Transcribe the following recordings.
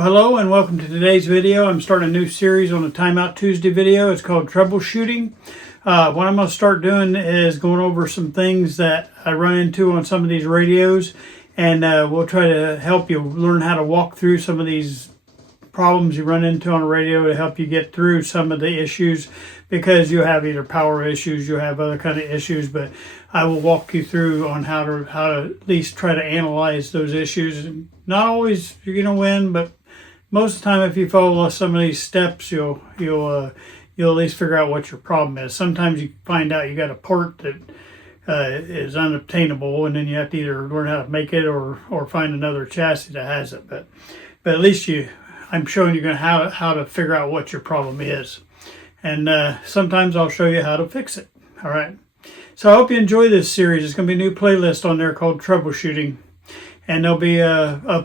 Well, hello and welcome to today's video. I'm starting a new series on the Timeout Tuesday video. It's called Troubleshooting. What I'm going to start doing is going over some things that I run into on some of these radios, and we'll try to help you learn how to walk through some of these problems you run into on a radio to help you get through some of the issues, because you have either power issues, you have other kind of issues, but I will walk you through on how to at least try to analyze those issues. Not always you're going to win, but most of the time, if you follow some of these steps, you'll at least figure out what your problem is. Sometimes you find out you got a part that is unobtainable, and then you have to either learn how to make it or find another chassis that has it. But at least I'm showing you how to figure out what your problem is, and sometimes I'll show you how to fix it. All right. So I hope you enjoy this series. It's going to be a new playlist on there called Troubleshooting. And there'll be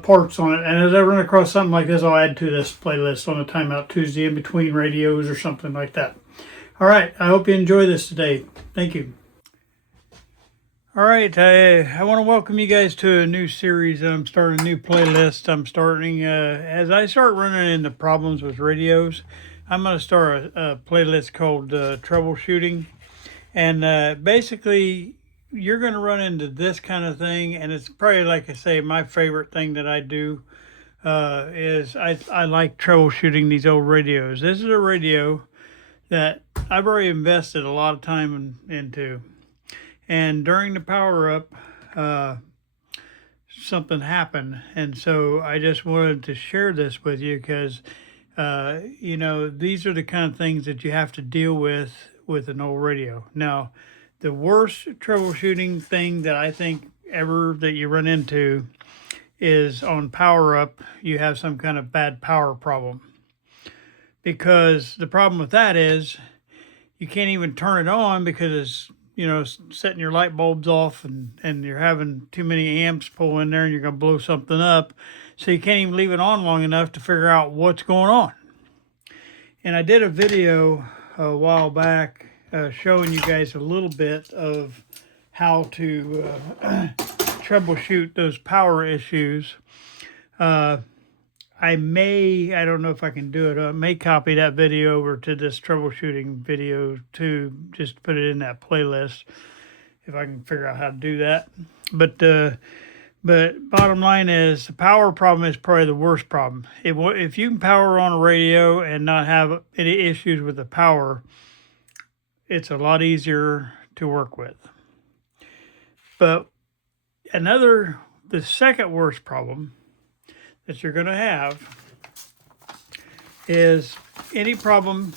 parts on it. And as I run across something like this, I'll add to this playlist on a Timeout Tuesday in between radios or something like that. All right. I hope you enjoy this today. Thank you. All right. I want to welcome you guys to a new series. I'm starting a new playlist. I'm starting, as I start running into problems with radios, I'm going to start a playlist called Troubleshooting. And basically, you're going to run into this kind of thing, and it's probably, like I say, my favorite thing that I do is I like troubleshooting these old radios. This is a radio that I've already invested a lot of time into, and during the power up, something happened, and so I just wanted to share this with you because these are the kind of things that you have to deal with an old radio. Now, the worst troubleshooting thing that I think ever that you run into is on power up, you have some kind of bad power problem. Because the problem with that is you can't even turn it on because it's, setting your light bulbs off, and you're having too many amps pull in there and you're going to blow something up. So you can't even leave it on long enough to figure out what's going on. And I did a video a while back showing you guys a little bit of how to troubleshoot those power issues. I don't know if I can do it. I may copy that video over to this troubleshooting video too, just put it in that playlist if I can figure out how to do that. But bottom line is, the power problem is probably the worst problem. If you can power on a radio and not have any issues with the power, it's a lot easier to work with. But the second worst problem that you're going to have is any problem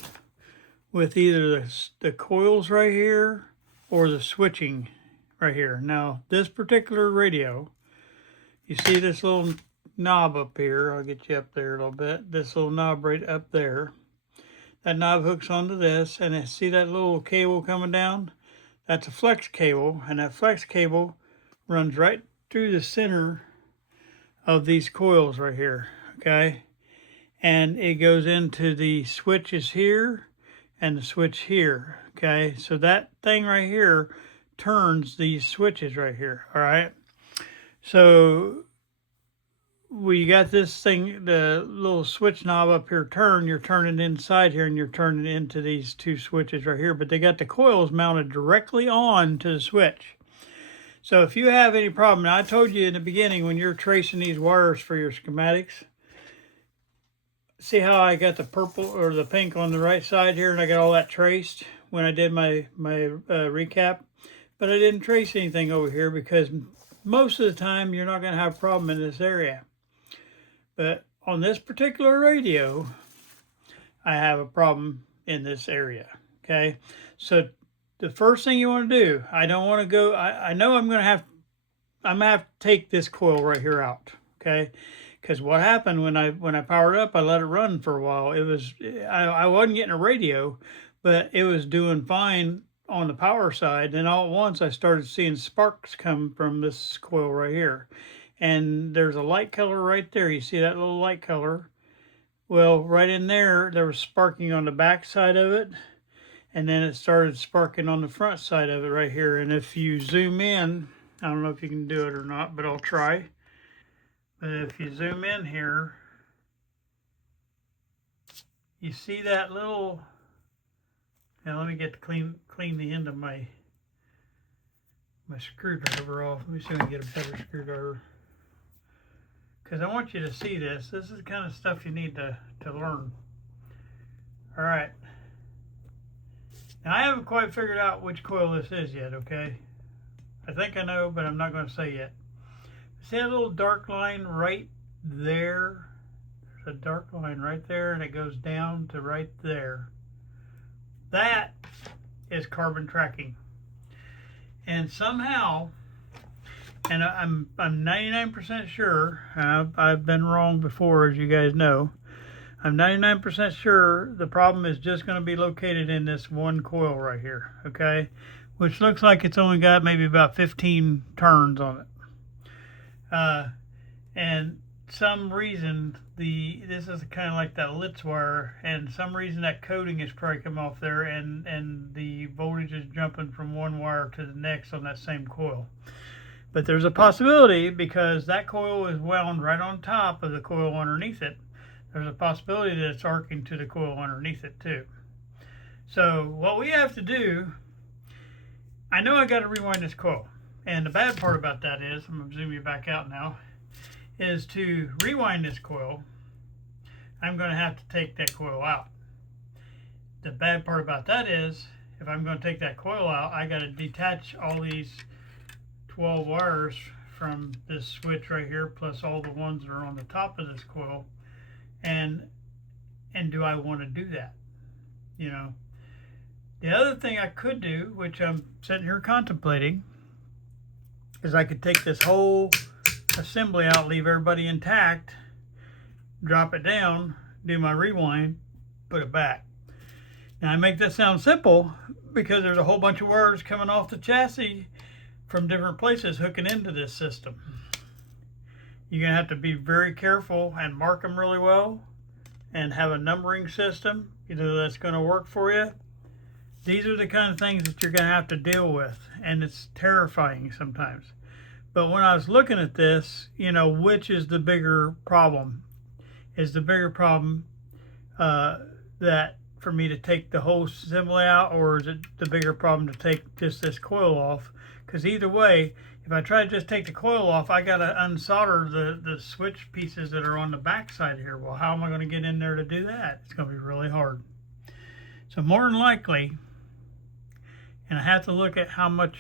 with either the coils right here or the switching right here. Now, this particular radio, you see this little knob up here. I'll get you up there a little bit. This little knob right up there. That knob hooks onto this, and see that little cable coming down? That's a flex cable, and that flex cable runs right through the center of these coils right here, okay? And it goes into the switches here and the switch here, okay? So that thing right here turns these switches right here, all right? So we got this thing, the little switch knob up here you're turning inside here, and you're turning into these two switches right here, but they got the coils mounted directly on to the switch. So if you have any problem, now I told you in the beginning when you're tracing these wires for your schematics, see how I got the purple or the pink on the right side here, and I got all that traced when I did my recap, but I didn't trace anything over here because most of the time you're not going to have a problem in this area. But on this particular radio, I have a problem in this area, okay? So the first thing you want to do, I don't want to go, I know I'm going to have to take this coil right here out, okay? Because what happened when I powered up, I let it run for a while. I wasn't getting a radio, but it was doing fine on the power side. Then all at once, I started seeing sparks come from this coil right here. And there's a light color right there. You see that little light color? Well, right in there was sparking on the back side of it. And then it started sparking on the front side of it right here. And if you zoom in, I don't know if you can do it or not, but I'll try. But if you zoom in here, you see that little, now let me get to clean the end of my screwdriver off. Let me see if I can get a better screwdriver. Because I want you to see this. This is the kind of stuff you need to learn. All right. Now, I haven't quite figured out which coil this is yet, okay? I think I know, but I'm not going to say yet. See that little dark line right there? There's a dark line right there, and it goes down to right there. That is carbon tracking. And somehow, and I'm 99% sure, I've been wrong before, as you guys know. I'm 99% sure the problem is just going to be located in this one coil right here, okay? Which looks like it's only got maybe about 15 turns on it. And some reason, this is kind of like that Litz wire, and some reason that coating is probably come off there, and the voltage is jumping from one wire to the next on that same coil. But there's a possibility, because that coil is wound right on top of the coil underneath it, there's a possibility that it's arcing to the coil underneath it too. So what we have to do, I know I got to rewind this coil. And the bad part about that is, I'm going to zoom you back out now, is to rewind this coil, I'm going to have to take that coil out. The bad part about that is, if I'm going to take that coil out, I got to detach all these 12 wires from this switch right here, plus all the ones that are on the top of this coil. And do I want to do that? You know, the other thing I could do, which I'm sitting here contemplating, is I could take this whole assembly out, leave everybody intact, drop it down, do my rewind, put it back. Now I make that sound simple because there's a whole bunch of wires coming off the chassis from different places hooking into this system. You're going to have to be very careful and mark them really well and have a numbering system, either that's going to work for you. These are the kind of things that you're going to have to deal with, and it's terrifying sometimes. But when I was looking at this, you know, which is the bigger problem? Is the bigger problem that for me to take the whole assembly out, or is it the bigger problem to take just this coil off? Because either way, if I try to just take the coil off, I got to unsolder the switch pieces that are on the back side here. Well, how am I going to get in there to do that? It's going to be really hard. So more than likely, and I have to look at how much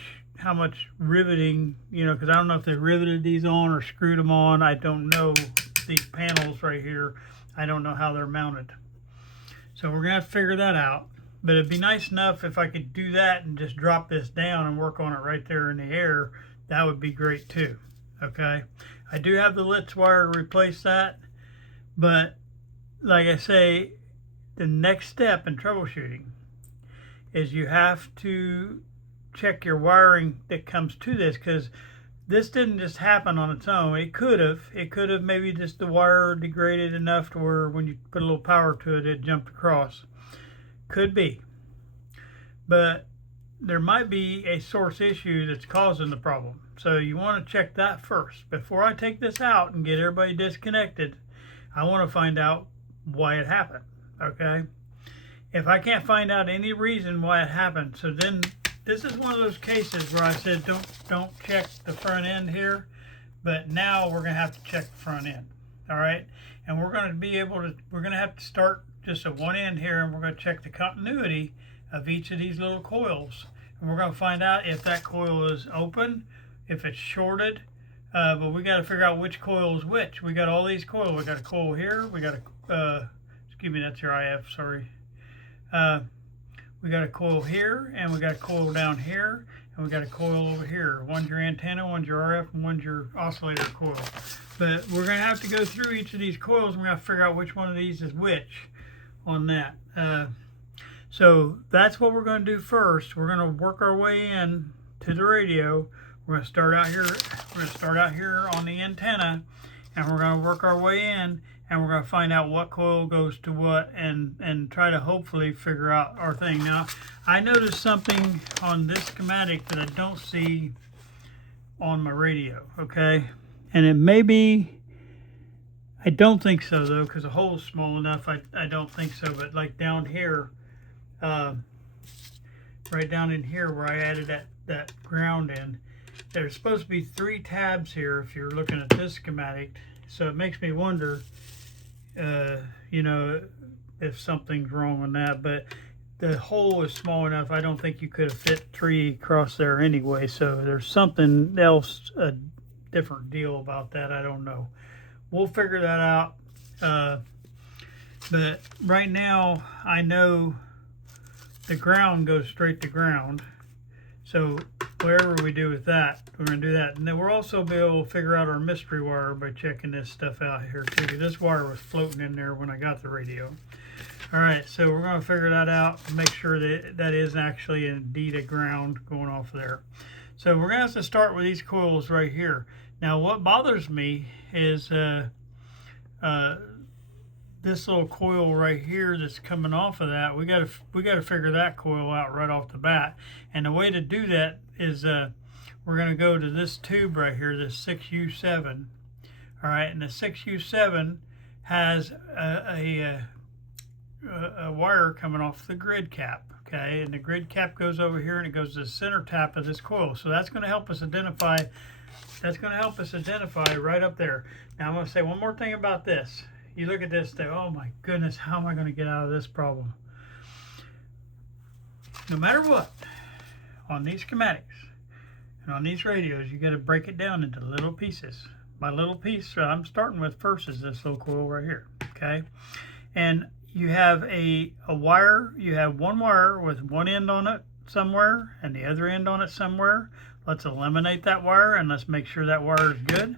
riveting, you know, because I don't know if they riveted these on or screwed them on. I don't know these panels right here. I don't know how they're mounted. So we're going to have to figure that out. But it'd be nice enough if I could do that and just drop this down and work on it right there in the air. That would be great too. Okay. I do have the Litz wire to replace that. But like I say, the next step in troubleshooting is you have to check your wiring that comes to this, because this didn't just happen on its own. It could have maybe just the wire degraded enough to where when you put a little power to it, it jumped across. Could be. But there might be a source issue that's causing the problem. So you want to check that first. Before I take this out and get everybody disconnected, I want to find out why it happened. Okay? If I can't find out any reason why it happened, so then this is one of those cases where I said don't check the front end here, but now we're going to have to check the front end. All right? And we're going to have to start just at one end here, and we're going to check the continuity of each of these little coils. And we're going to find out if that coil is open, if it's shorted, but we got to figure out which coil is which. We got all these coils. We got a coil here. We got a, excuse me, that's your IF, sorry. We got a coil here, and we got a coil down here, and we got a coil over here. One's your antenna, one's your RF, and one's your oscillator coil. But we're going to have to go through each of these coils, and we're going to have to figure out which one of these is which on that. So that's what we're going to do first. We're going to work our way in to the radio. We're going to start out here. We're going to start out here on the antenna, and we're going to work our way in, and we're going to find out what coil goes to what, and try to hopefully figure out our thing. Now, I noticed something on this schematic that I don't see on my radio, okay? And it may be I don't think so though, because the hole's small enough. I don't think so. But like down here, uh, right down in here where I added that ground in, there's supposed to be 3 tabs here if you're looking at this schematic. So it makes me wonder, you know, if something's wrong on that. But the hole is small enough. I don't think you could have fit 3 across there anyway. So there's something else, a different deal about that. I don't know. We'll figure that out. But right now, I know the ground goes straight to ground. So whatever we do with that, we're going to do that. And then we'll also be able to figure out our mystery wire by checking this stuff out here too. This wire was floating in there when I got the radio. All right, so we're going to figure that out and make sure that that is actually indeed a ground going off there. So we're going to have to start with these coils right here. Now what bothers me is this little coil right here that's coming off of that. We got to figure that coil out right off the bat. And the way to do that is we're going to go to this tube right here, this 6U7. All right, and the 6U7 has a wire coming off the grid cap. Okay, and the grid cap goes over here and it goes to the center tap of this coil. So that's going to help us identify. That's going to help us identify right up there. Now I'm going to say one more thing about this. You look at this, say, oh my goodness, how am I going to get out of this problem? No matter what, on these schematics and on these radios, you got to break it down into little pieces. My little piece I'm starting with first is this little coil right here, okay? And you have a wire, you have one wire with one end on it somewhere and the other end on it somewhere. Let's eliminate that wire and let's make sure that wire is good,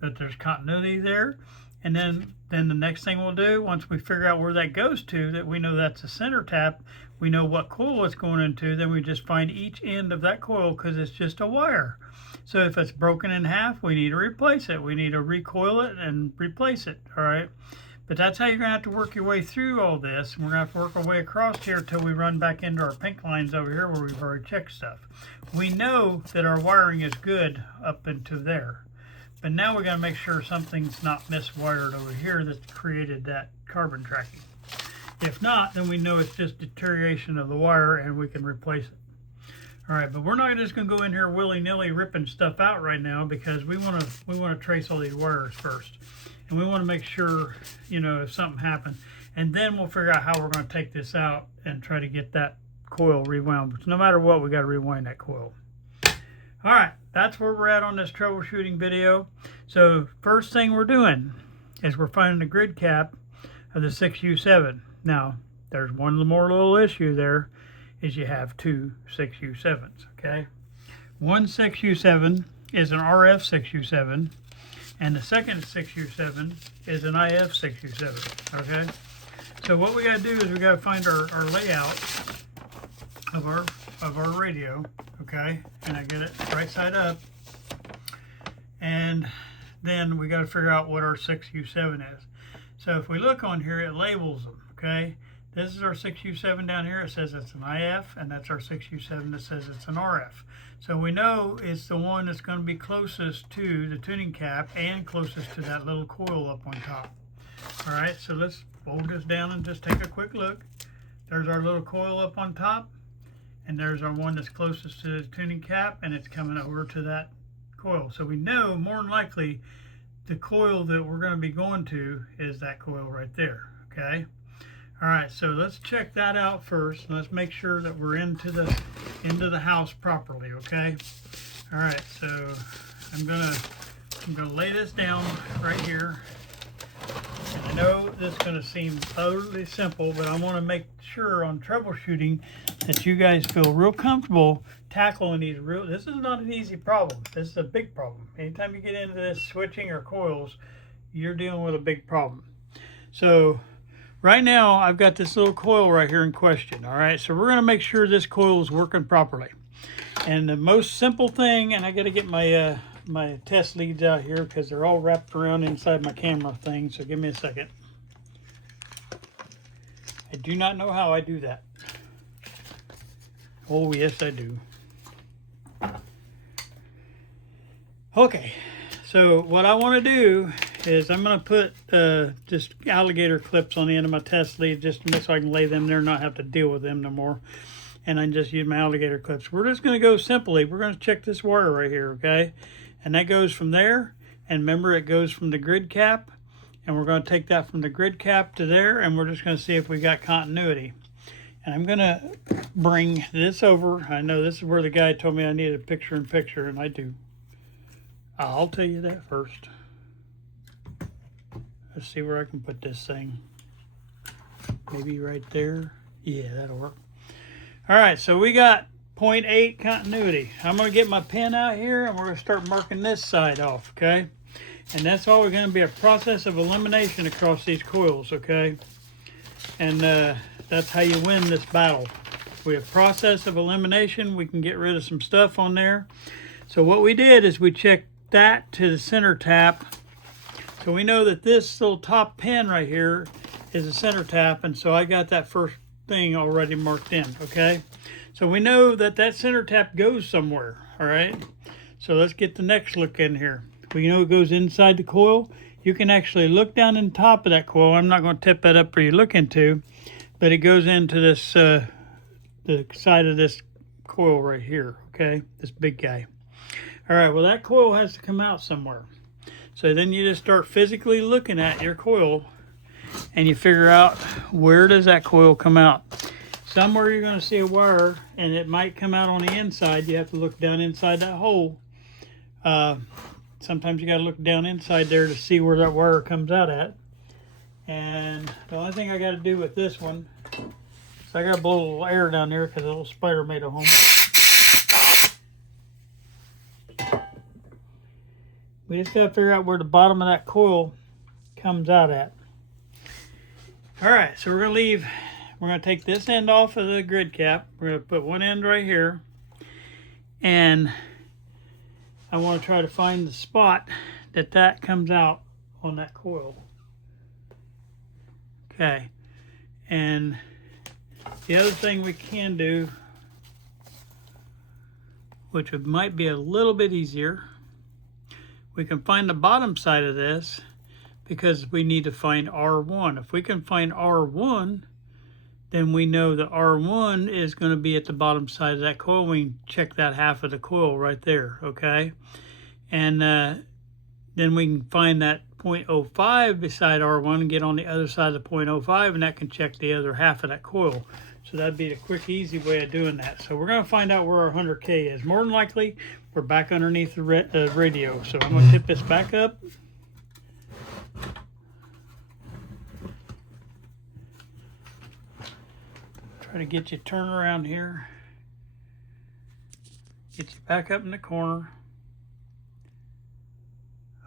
that there's continuity there. And then the next thing we'll do, once we figure out where that goes to, that we know that's the center tap, we know what coil it's going into, then we just find each end of that coil because it's just a wire. So if it's broken in half, we need to replace it. We need to recoil it and replace it, all right? But that's how you're going to have to work your way through all this. And we're going to have to work our way across here till we run back into our pink lines over here where we've already checked stuff. We know that our wiring is good up into there. But now we got to make sure something's not miswired over here that created that carbon tracking. If not, then we know it's just deterioration of the wire and we can replace it. All right, but we're not just going to go in here willy-nilly ripping stuff out right now because we want to trace all these wires first. And we want to make sure, you know, if something happens. And then we'll figure out how we're going to take this out and try to get that coil rewound. But no matter what, we got to rewind that coil. All right, that's where we're at on this troubleshooting video. So first thing we're doing is we're finding the grid cap of the 6U7. Now, there's one more little issue there, is you have 2 6U7s, okay? One 6U7 is an RF 6U7, and the second 6U7 is an IF 6U7, okay? So what we gotta do is we gotta find our layout of our radio, okay? And I get it right side up. And then we got to figure out what our 6U7 is. So if we look on here, it labels them, okay? This is our 6U7 down here. It says it's an IF, and that's our 6U7 that says it's an RF. So we know it's the one that's going to be closest to the tuning cap and closest to that little coil up on top. All right, so let's fold this down and just take a quick look. There's our little coil up on top. And there's our one that's closest to the tuning cap, and it's coming over to that coil. So we know more than likely the coil that we're going to be going to is that coil right there, okay? All right, so let's check that out first. Let's make sure that we're into the house properly, okay? All right, so I'm gonna lay this down right here. And I know this is going to seem totally simple, but I want to make sure on troubleshooting that you guys feel real comfortable tackling these this is not an easy problem. This is a big problem. Anytime you get into this switching or coils, you're dealing with a big problem. So right now I've got this little coil right here in question. All right, so we're going to make sure this coil is working properly. And the most simple thing, and I got to get my my test leads out here because they're all wrapped around inside my camera thing, so give me a second. I do not know how I do that. Oh yes I do. Okay, so what I want to do is I'm going to put just alligator clips on the end of my test lead just so I can lay them there and not have to deal with them no more. And I just use my alligator clips. We're just going to go simply. We're going to check this wire right here, okay? And that goes from there. And remember, it goes from the grid cap. And we're going to take that from the grid cap to there. And we're just going to see if we got continuity. And I'm going to bring this over. I know this is where the guy told me I needed a picture-in-picture, and I do. I'll tell you that first. Let's see where I can put this thing. Maybe right there. Yeah, that'll work. All right, so we got 0.8 continuity. I'm going to get my pen out here, and we're going to start marking this side off, okay? And that's all going to be a process of elimination across these coils, okay? And that's how you win this battle. We have process of elimination. We can get rid of some stuff on there. So what we did is we checked that to the center tap. So we know that this little top pin right here is a center tap, and so I got that first thing already marked in, okay? So we know that that center tap goes somewhere, all right? So let's get the next look in here. We know it goes inside the coil. You can actually look down in the top of that coil. I'm not going to tip that up for you to look into, but it goes into this, the side of this coil right here, okay? This big guy. All right, well, that coil has to come out somewhere. So then you just start physically looking at your coil and you figure out where does that coil come out. Somewhere you're going to see a wire and it might come out on the inside. You have to look down inside that hole. Sometimes you got to look down inside there to see where that wire comes out at. And the only thing I got to do with this one is I got to blow a little air down there because a little spider made a home. We just got to figure out where the bottom of that coil comes out at. All right, so we're going to take this end off of the grid cap. We're going to put one end right here. And I want to try to find the spot that comes out on that coil. Okay, and the other thing we can do, which might be a little bit easier, we can find the bottom side of this because we need to find R1. If we can find R1, then we know that R1 is going to be at the bottom side of that coil. We can check that half of the coil right there, okay? And then we can find that 0.05 beside R1 and get on the other side of the 0.05, and that can check the other half of that coil. So that'd be the quick, easy way of doing that. So we're going to find out where our 100K is. More than likely, we're back underneath the radio. So I'm going to tip this back up. Try to get you turned around here. Get you back up in the corner.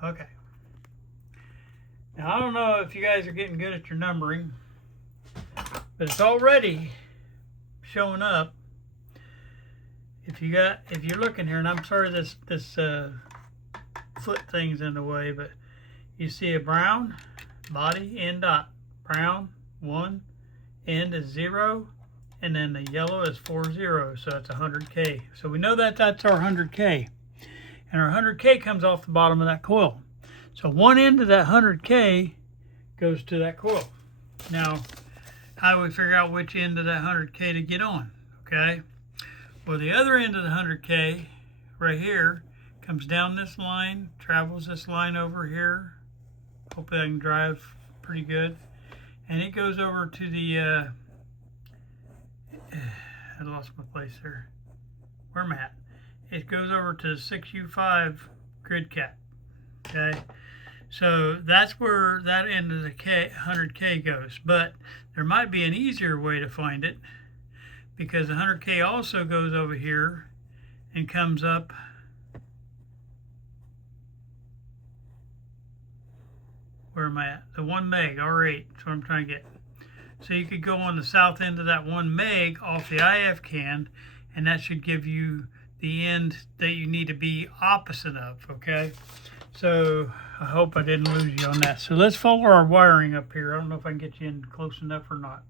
Okay. Now I don't know if you guys are getting good at your numbering, but it's already showing up. If you're looking here, and I'm sorry this foot thing's in the way, but you see a brown body end dot, brown 1, end is 0, and then the yellow is 40, so it's 100K. So we know that that's our 100K, and our 100K comes off the bottom of that coil. So one end of that 100K goes to that coil. Now, how do we figure out which end of that 100K to get on? Okay. Well, the other end of the 100K right here comes down this line, travels this line over here. Hopefully I can drive pretty good. And it goes over to the, I lost my place there. Where am I at? It goes over to the 6U5 grid cap. Okay. So that's where that end of the 100K goes. But there might be an easier way to find it, because the 100K also goes over here and comes up where am I at? The 1 meg, R8, that's what I'm trying to get. So you could go on the south end of that 1 meg off the IF can, and that should give you the end that you need to be opposite of, okay? So I hope I didn't lose you on that. So let's follow our wiring up here. I don't know if I can get you in close enough or not.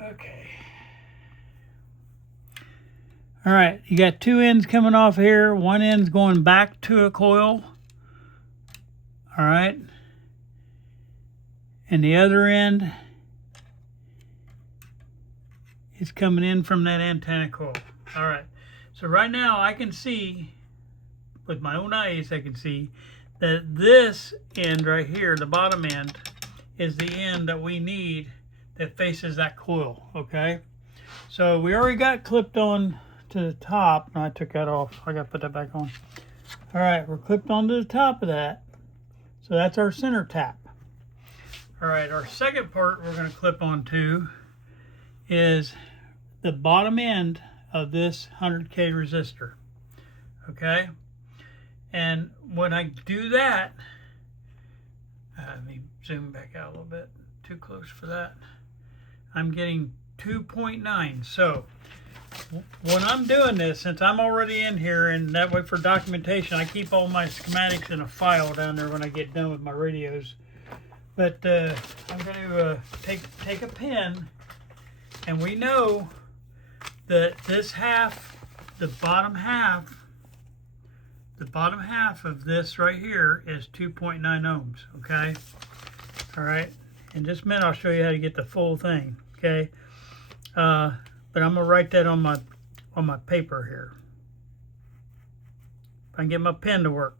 Okay. All right, you got two ends coming off here. One end's going back to a coil. All right. And the other end is coming in from that antenna coil. All right. So right now I can see, with my own eyes, I can see that this end right here, the bottom end, is the end that we need that faces that coil, okay? So we already got clipped on to the top. No, I took that off. I got to put that back on. All right, we're clipped onto the top of that. So that's our center tap. All right, our second part we're going to clip onto is the bottom end of this 100K resistor, okay? And when I do that, let me zoom back out a little bit, too close for that. I'm getting 2.9. So when I'm doing this, since I'm already in here, and that way for documentation, I keep all my schematics in a file down there when I get done with my radios. But I'm going to take a pen, and we know that this half, the bottom half of this right here is 2.9 ohms, okay? All right, in just a minute I'll show you how to get the full thing, okay? But I'm gonna write that on my paper here. If I can get my pen to work.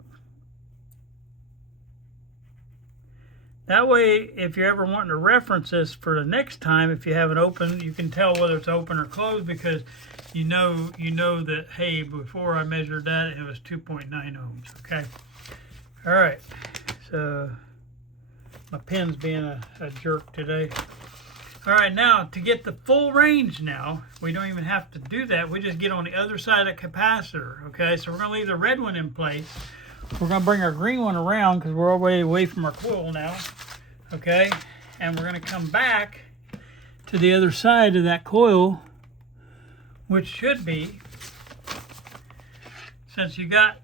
That way, if you're ever wanting to reference this for the next time, if you have it open, you can tell whether it's open or closed, because you know that, hey, before I measured that, it was 2.9 ohms, okay? All right, so my pen's being a jerk today. All right, now, to get the full range now, we don't even have to do that. We just get on the other side of the capacitor, okay? So we're going to leave the red one in place. We're going to bring our green one around because we're all the way away from our coil now, okay? And we're going to come back to the other side of that coil, which should be, since you got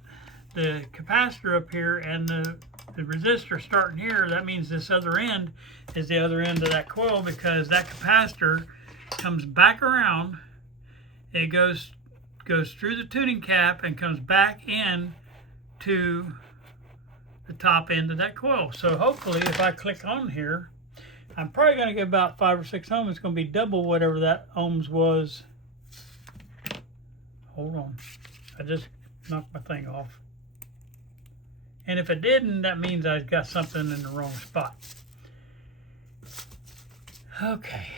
the capacitor up here and the resistor starting here, that means this other end is the other end of that coil, because that capacitor comes back around. It goes through the tuning cap and comes back in to the top end of that coil. So hopefully, if I click on here, I'm probably going to get about 5 or 6 ohms. It's going to be double whatever that ohms was. Hold on, I just knocked my thing off. And if it didn't, that means I got something in the wrong spot. Okay.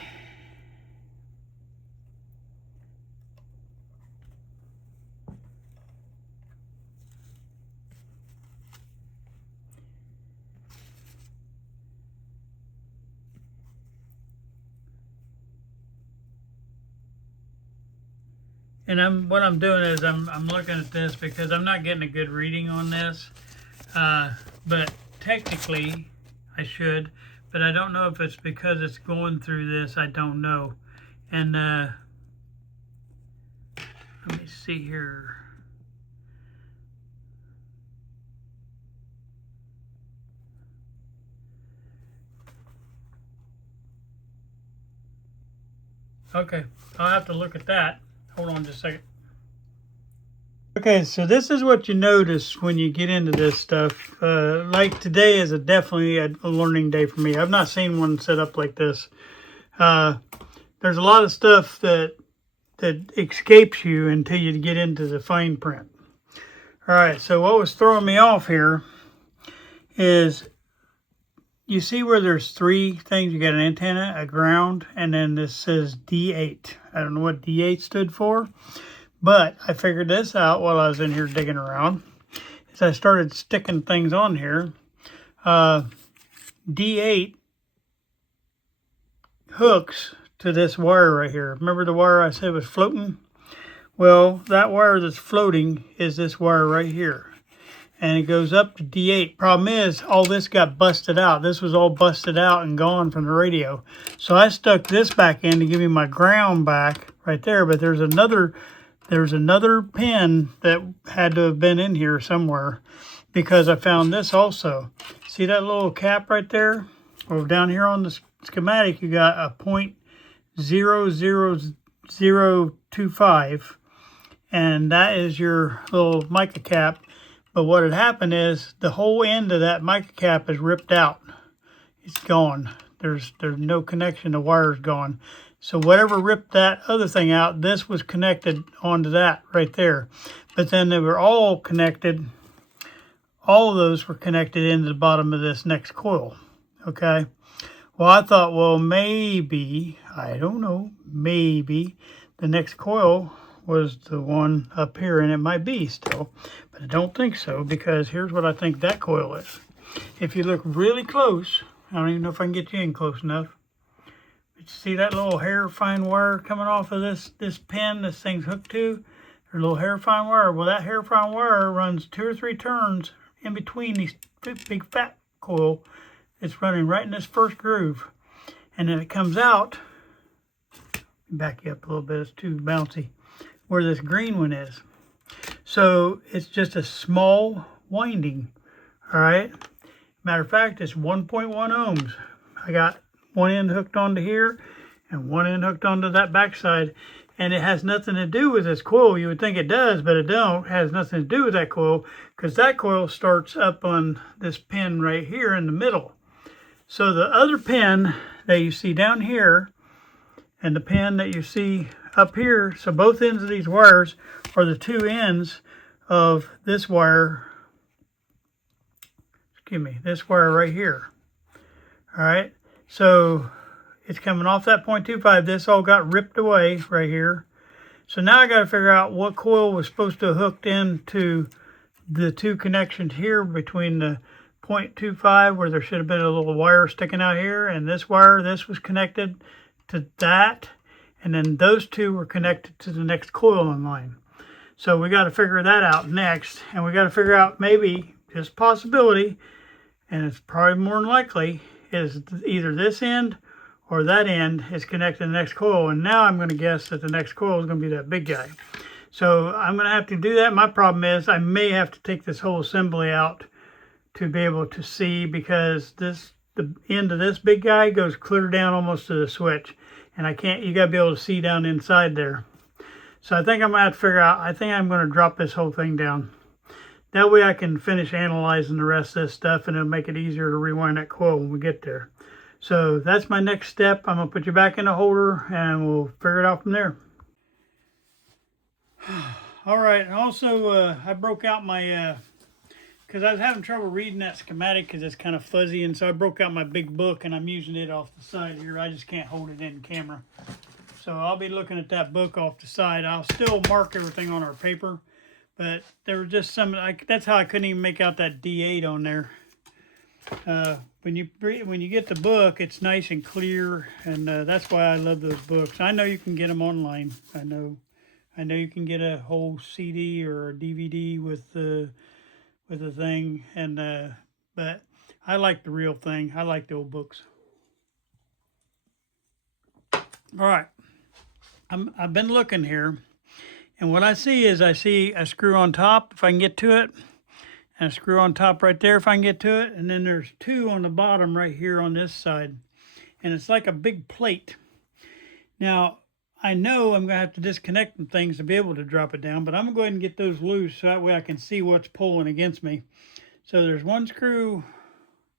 And what I'm doing is I'm looking at this because I'm not getting a good reading on this. But technically I should, but I don't know if it's because it's going through this. I don't know. And let me see here. Okay, I'll have to look at that. Hold on just a second. Okay, so this is what you notice when you get into this stuff. Like today is definitely a learning day for me. I've not seen one set up like this. There's a lot of stuff that escapes you until you get into the fine print. All right, so what was throwing me off here is, you see where there's 3 things? You got an antenna, a ground, and then this says D8. I don't know what D8 stood for. But I figured this out while I was in here digging around. As I started sticking things on here, D8 hooks to this wire right here. Remember the wire I said was floating? Well, that wire that's floating is this wire right here. And it goes up to D8. Problem is, all this got busted out. This was all busted out and gone from the radio. So I stuck this back in to give me my ground back right there. But there's another pin that had to have been in here somewhere, because I found this also. See that little cap right there? Well, down here on the schematic, you got a 0.00025, and that is your little mica cap. But what had happened is the whole end of that mica cap is ripped out. It's gone. There's no connection. The wire's gone. So whatever ripped that other thing out, this was connected onto that right there. But then they were all connected. All of those were connected into the bottom of this next coil. Okay. Well, I thought, well, maybe, I don't know, maybe the next coil was the one up here, and it might be still, but I don't think so, because here's what I think that coil is. If you look really close, I don't even know if I can get you in close enough, but you see that little hair fine wire coming off of this pin this thing's hooked to? There's a little hair fine wire. Well, that hair fine wire runs 2 or 3 turns in between these big fat coil. It's running right in this first groove, and then it comes out. Back you up a little bit, it's too bouncy, where this green one is. So it's just a small winding. All right, matter of fact, it's 1.1 ohms. I got one end hooked onto here and one end hooked onto that backside, and it has nothing to do with this coil. You would think it does, but it don't. It has nothing to do with that coil, because that coil starts up on this pin right here in the middle. So the other pin that you see down here and the pin that you see up here, so both ends of these wires are the 2 ends of this wire, this wire right here. All right, so it's coming off that 0.25. This all got ripped away right here. So now I got to figure out what coil was supposed to have hooked into the 2 connections here between the 0.25, where there should have been a little wire sticking out here, and this wire, this was connected to that, and then those 2 were connected to the next coil in line. So we got to figure that out next, and we got to figure out, maybe, just possibility, and it's probably more than likely, is either this end or that end is connected to the next coil. And now I'm going to guess that the next coil is going to be that big guy. So I'm going to have to do that. My problem is I may have to take this whole assembly out to be able to see, because the end of this big guy goes clear down almost to the switch, and I can't, you got to be able to see down inside there. So I think I'm going to have to figure out, I think I'm going to drop this whole thing down. That way I can finish analyzing the rest of this stuff, and it'll make it easier to rewind that coil when we get there. So that's my next step. I'm going to put you back in the holder, and we'll figure it out from there. All right, and also I broke out my, because I was having trouble reading that schematic because it's kind of fuzzy, and so I broke out my big book, and I'm using it off the side here. I just can't hold it in camera. So I'll be looking at that book off the side. I'll still mark everything on our paper, but there were just some, that's how I couldn't even make out that D8 on there. When you get the book, it's nice and clear, and that's why I love those books. I know you can get them online. I know you can get a whole CD or a DVD with the thing, and but I like the real thing. I like the old books. All right, I've been looking here, and what I see is a screw on top if I can get to it, and a screw on top right there if I can get to it, and then there's 2 on the bottom right here on this side, and it's like a big plate. Now I know I'm going to have to disconnect some things to be able to drop it down, but I'm going to go ahead and get those loose so that way I can see what's pulling against me. So there's one screw.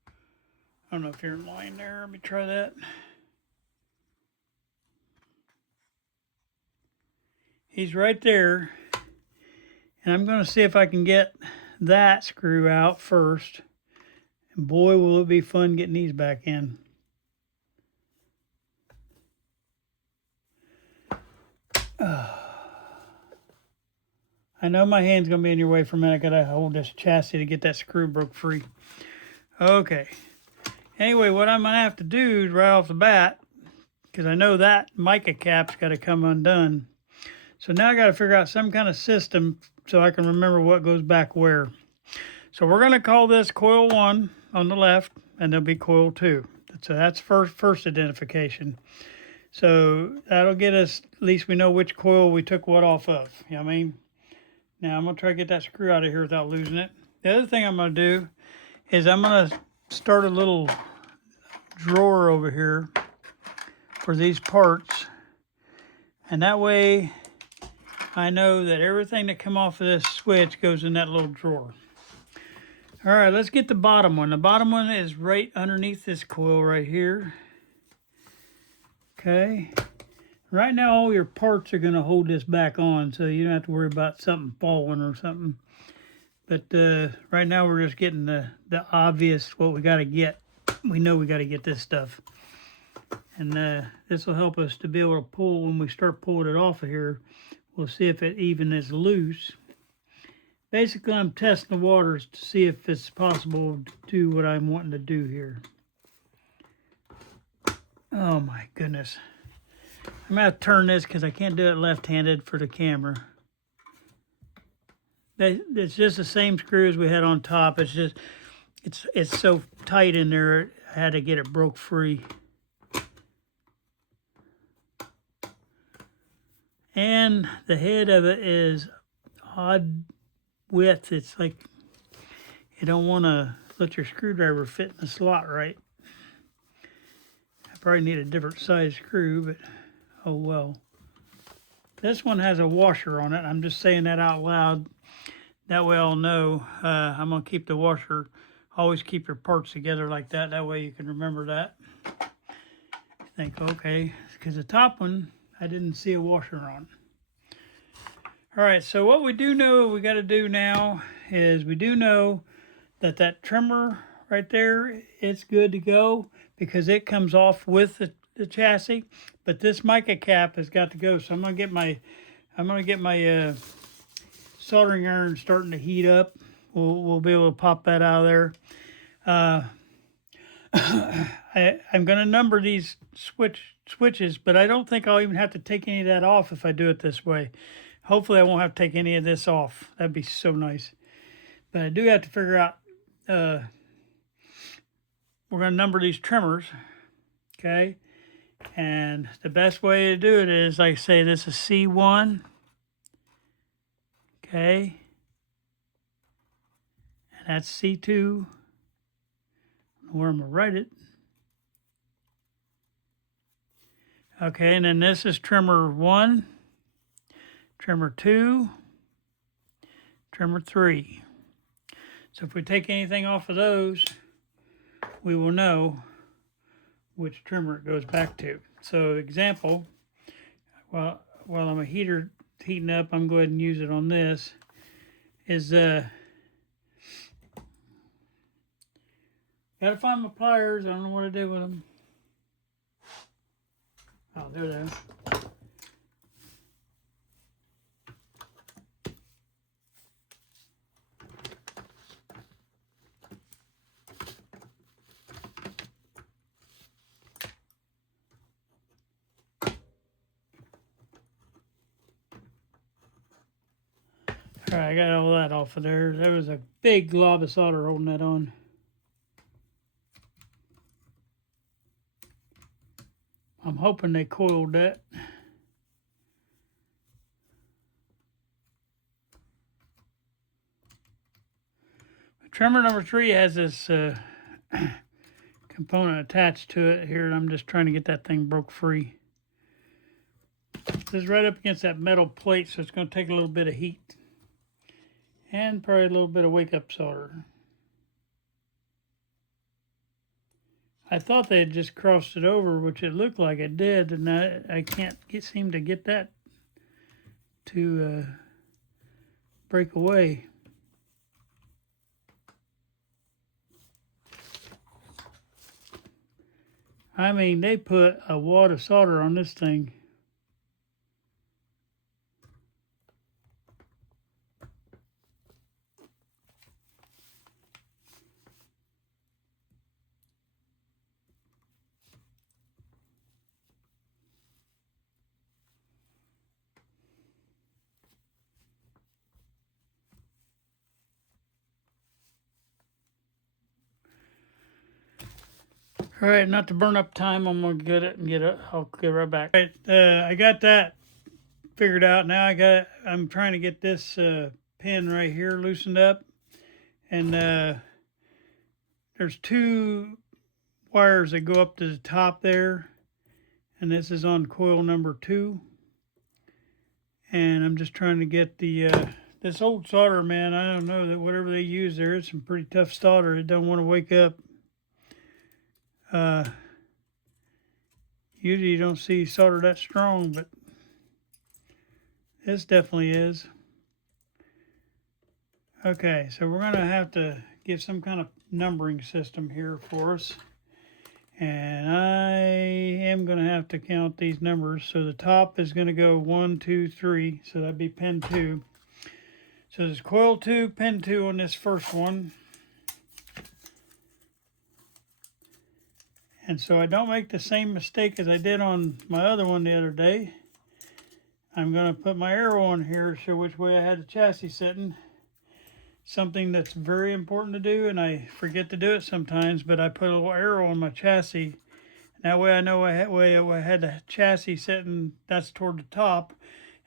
I don't know if you're in line there. Let me try that. He's right there. And I'm going to see if I can get that screw out first. And boy, will it be fun getting these back in. I know my hand's going to be in your way for a minute. I got to hold this chassis to get that screw broke free. Okay. Anyway, what I'm going to have to do is right off the bat, because I know that mica cap's got to come undone. So now I got to figure out some kind of system so I can remember what goes back where. So we're going to call this coil 1 on the left, and there'll be coil 2. So that's first identification. So that'll get us, at least we know which coil we took what off of. You know what I mean? Now I'm going to try to get that screw out of here without losing it. The other thing I'm going to do is I'm going to start a little drawer over here for these parts. And that way I know that everything that come off of this switch goes in that little drawer. All right, let's get the bottom one. The bottom one is right underneath this coil right here. Okay. Right now, all your parts are going to hold this back on, so you don't have to worry about something falling or something. But right now, we're just getting the obvious, what we got to get. We know we got to get this stuff. And this will help us to be able to pull, when we start pulling it off of here, we'll see if it even is loose. Basically, I'm testing the waters to see if it's possible to do what I'm wanting to do here. Oh my goodness. I'm going to turn this because I can't do it left-handed for the camera. It's just the same screws we had on top. It's just, it's so tight in there, I had to get it broke free. And the head of it is odd width. It's like you don't want to let your screwdriver fit in the slot right. I probably need a different size screw, but oh well. This one has a washer on it. I'm just saying that out loud. That way I'll know. I'm going to keep the washer. Always keep your parts together like that. That way you can remember that. Think, okay, because the top one, I didn't see a washer on. All right, so what we do know we got to do now is we do know that that trimmer right there, it's good to go because it comes off with the chassis. But this mica cap has got to go. So I'm gonna get my soldering iron starting to heat up. We'll be able to pop that out of there. I'm going to number these switches, but I don't think I'll even have to take any of that off if I do it this way. Hopefully I won't have to take any of this off. That'd be so nice. But I do have to figure out, we're going to number these trimmers, okay? And the best way to do it is, like I say, this is C1, okay? And that's C2. Where I'm going to write it. Okay, and then this is trimmer 1, trimmer 2, trimmer 3. So if we take anything off of those, we will know which trimmer it goes back to. So example, while I'm heating up, I'm going to go ahead and use it on this, is gotta find my pliers. I don't know what to do with them. Oh, there they are. All right, I got all that off of there. There was a big glob of solder holding that on. I'm hoping they coiled that. Trimmer number 3 has this component attached to it here, and I'm just trying to get that thing broke free. This is right up against that metal plate, so it's going to take a little bit of heat. And probably a little bit of wake-up solder. I thought they had just crossed it over, which it looked like it did, and I can't seem to get that to break away. I mean, they put a wad of solder on this thing. All right, not to burn up time, I'm gonna get it and I'll get right back. All right, I got that figured out. Now I'm trying to get this pin right here loosened up, and there's 2 wires that go up to the top there, and this is on coil number 2. and I'm just trying to get the this old solder, man. I don't know that whatever they use there, it's some pretty tough solder. It don't want to wake up. Usually you don't see solder that strong, but this definitely is. Okay, so we're gonna have to get some kind of numbering system here for us. And I am going to have to count these numbers. So the top is going to go 1, 2, 3. So that'd be pin 2. So there's coil 2, pin 2 on this first one. And so I don't make the same mistake as I did on my other one the other day. I'm going to put my arrow on here to show which way I had the chassis sitting. Something that's very important to do, and I forget to do it sometimes, but I put a little arrow on my chassis. That way I know I had the chassis sitting, that's toward the top,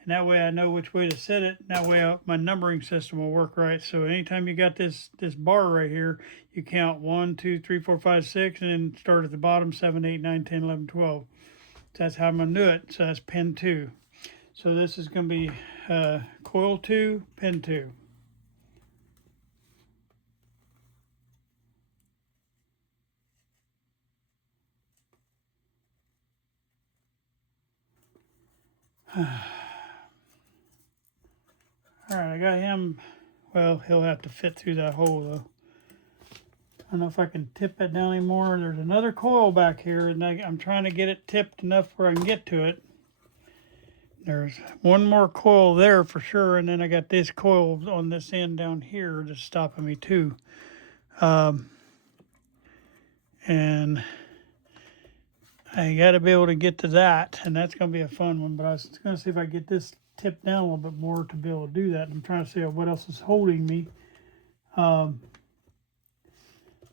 and that way I know which way to set it. And that way my numbering system will work right. So anytime you got this bar right here, you count 1, 2, 3, 4, 5, 6, and then start at the bottom, 7, 8, 9, 10, 11, 12. So that's how I'm going to do it. So that's pin 2. So this is going to be coil 2, pin 2. All right, I got him. Well, he'll have to fit through that hole though. I don't know if I can tip it down anymore. There's another coil back here, and I'm trying to get it tipped enough where I can get to it. There's one more coil there for sure, and then I got this coil on this end down here that's stopping me too. And I got to be able to get to that, and that's going to be a fun one. But I was going to see if I get this tipped down a little bit more to be able to do that. I'm trying to see what else is holding me. And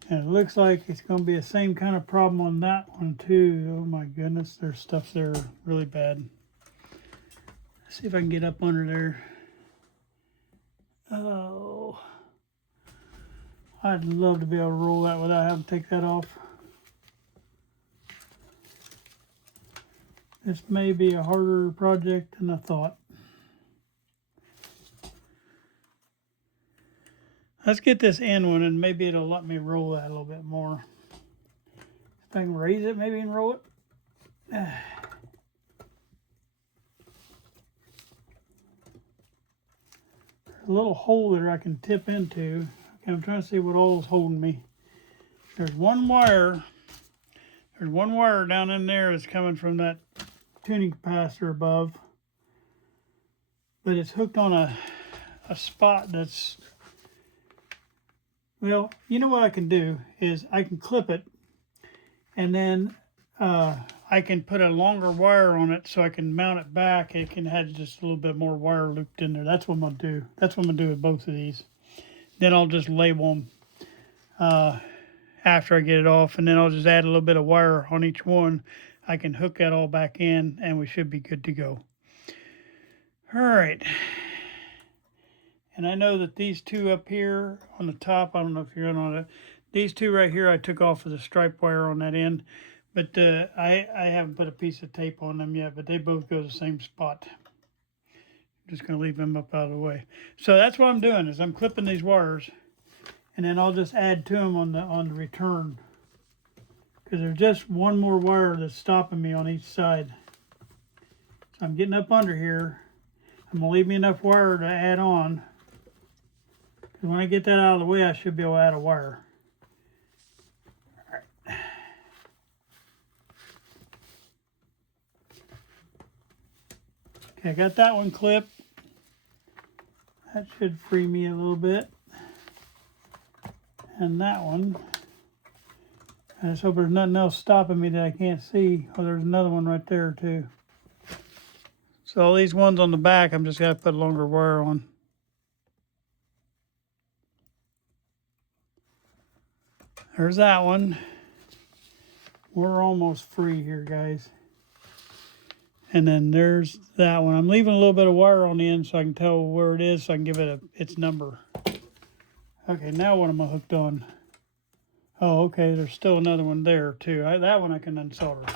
it looks like it's going to be the same kind of problem on that one too. Oh my goodness, there's stuff there really bad. Let's see if I can get up under there. Oh, I'd love to be able to roll that without having to take that off. This may be a harder project than I thought. Let's get this end one, and maybe it'll let me roll that a little bit more. If I can raise it, maybe, and roll it. There's a little hole there I can tip into. Okay, I'm trying to see what all is holding me. There's one wire. There's one wire down in there that's coming from that tuning capacitor above, but it's hooked on a spot that's, well, you know what I can do is I can clip it, and then I can put a longer wire on it so I can mount it back. It can have just a little bit more wire looped in there. That's what I'm going to do. That's what I'm going to do with both of these. Then I'll just label them after I get it off, and then I'll just add a little bit of wire on each one. I can hook that all back in, and we should be good to go. All right. And I know that these two up here on the top, I don't know if you're in on it, these two right here I took off with a stripe wire on that end, but I haven't put a piece of tape on them yet, but they both go to the same spot. I'm just going to leave them up out of the way. So that's what I'm doing, is I'm clipping these wires, and then I'll just add to them on the return, because there's just one more wire that's stopping me on each side. So I'm getting up under here. I'm going to leave me enough wire to add on, because when I get that out of the way, I should be able to add a wire. All right. Okay, I got that one clipped. That should free me a little bit. And that one. I just hope there's nothing else stopping me that I can't see. Oh, there's another one right there too. So all these ones on the back, I'm just going to put a longer wire on. There's that one. We're almost free here, guys. And then there's that one. I'm leaving a little bit of wire on the end so I can tell where it is, so I can give it its number. Okay, now what am I hooked on? Oh, okay, there's still another one there too. That one I can unsolder.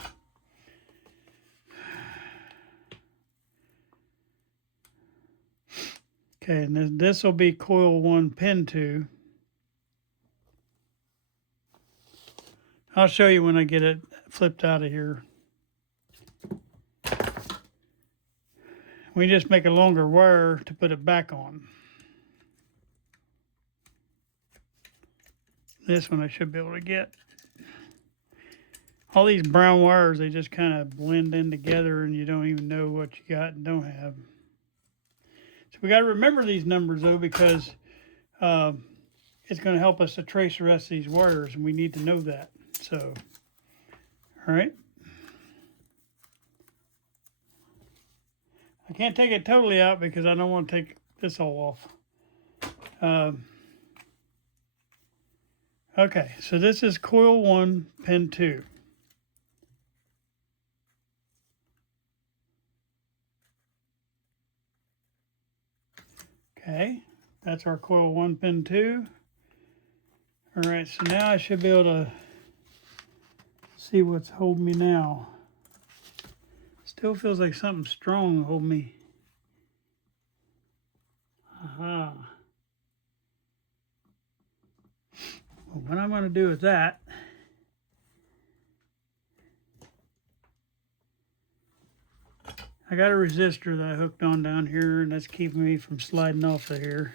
Okay, and then this will be coil 1, pin 2. I'll show you when I get it flipped out of here. We just make a longer wire to put it back on. This one I should be able to get. All these brown wires, they just kind of blend in together and you don't even know what you got and don't have. So we got to remember these numbers though, because it's going to help us to trace the rest of these wires, and we need to know that. So, all right. I can't take it totally out because I don't want to take this all off. Okay, so this is coil 1, pin 2. Okay, that's our coil 1, pin 2. All right, so now I should be able to see what's holding me now. Still feels like something strong holding me. Aha. Well, what I'm going to do with that, I got a resistor that I hooked on down here, and that's keeping me from sliding off of here.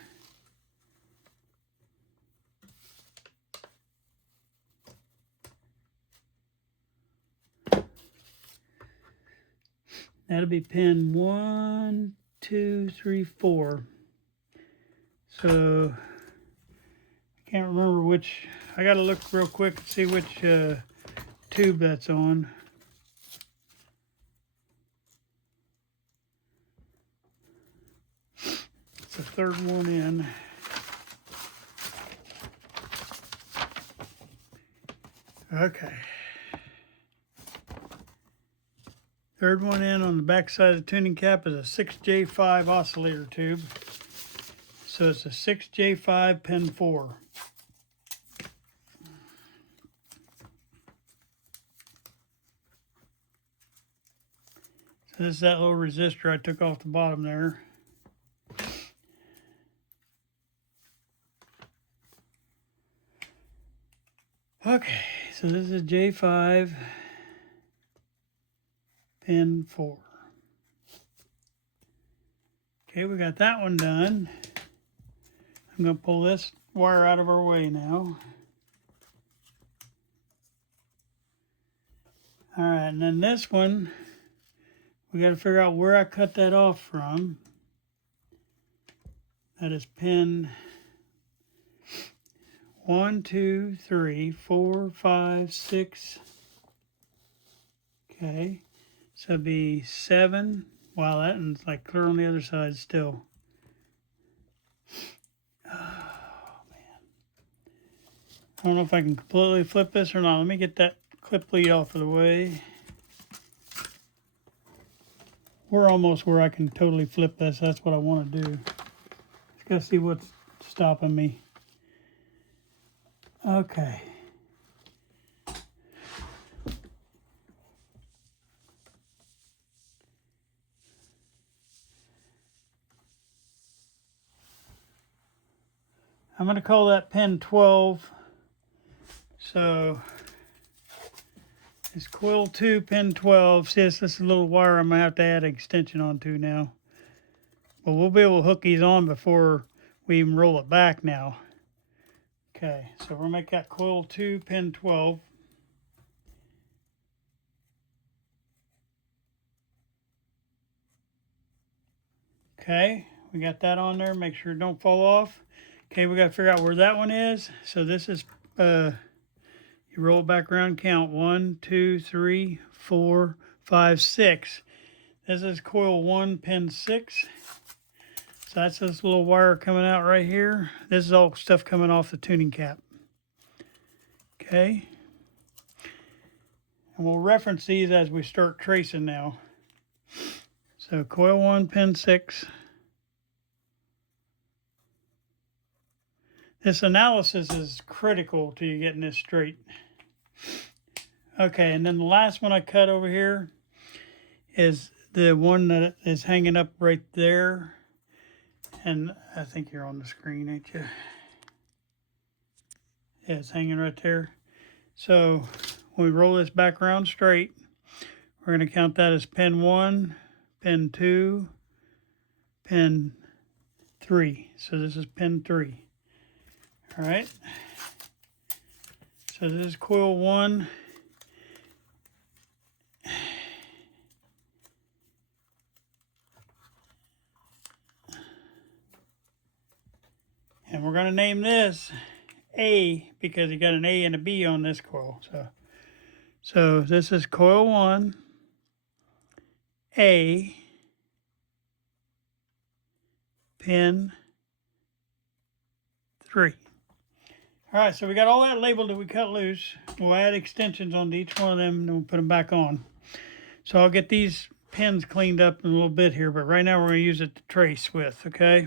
That'll be pin 1, 2, 3, 4. So I can't remember which. I got to look real quick and see which tube that's on. It's the third one in. Okay. Third one in on the back side of the tuning cap is a 6J5 oscillator tube. So it's a 6J5 pin 4. So this is that little resistor I took off the bottom there. Okay, so this is J5 pin 4. Okay, we got that one done. I'm going to pull this wire out of our way now. All right, and then this one, we got to figure out where I cut that off from. That is pin 1, 2, 3, 4, 5, 6. Okay, so it'd be 7. Wow, that one's like clear on the other side still. Oh, man. I don't know if I can completely flip this or not. Let me get that clip lead off of the way. We're almost where I can totally flip this. That's what I want to do. Just got to see what's stopping me. Okay. I'm going to call that pin 12. So it's coil 2, pin 12. See, this is a little wire I'm going to have to add an extension onto now. But we'll be able to hook these on before we even roll it back now. Okay, so we're going to make that coil 2, pin 12. Okay, we got that on there. Make sure it don't fall off. Okay, we got to figure out where that one is. So this is, you roll it back around, count 1, 2, 3, 4, 5, 6. This is coil 1, pin 6. So that's this little wire coming out right here. This is all stuff coming off the tuning cap. Okay. And we'll reference these as we start tracing now. So coil 1, pin 6. This analysis is critical to you getting this straight. Okay, and then the last one I cut over here is the one that is hanging up right there. And I think you're on the screen, ain't you? Yeah, it's hanging right there. So when we roll this back around straight, we're going to count that as pin 1, pin 2, pin 3. So this is pin 3. All right. So this is coil 1. And we're going to name this A because you got an A and a B on this coil. So this is coil 1, A, pin 3. All right, so we got all that labeled that we cut loose. We'll add extensions onto each one of them and then we'll put them back on. So I'll get these pins cleaned up in a little bit here, but right now we're going to use it to trace with, okay?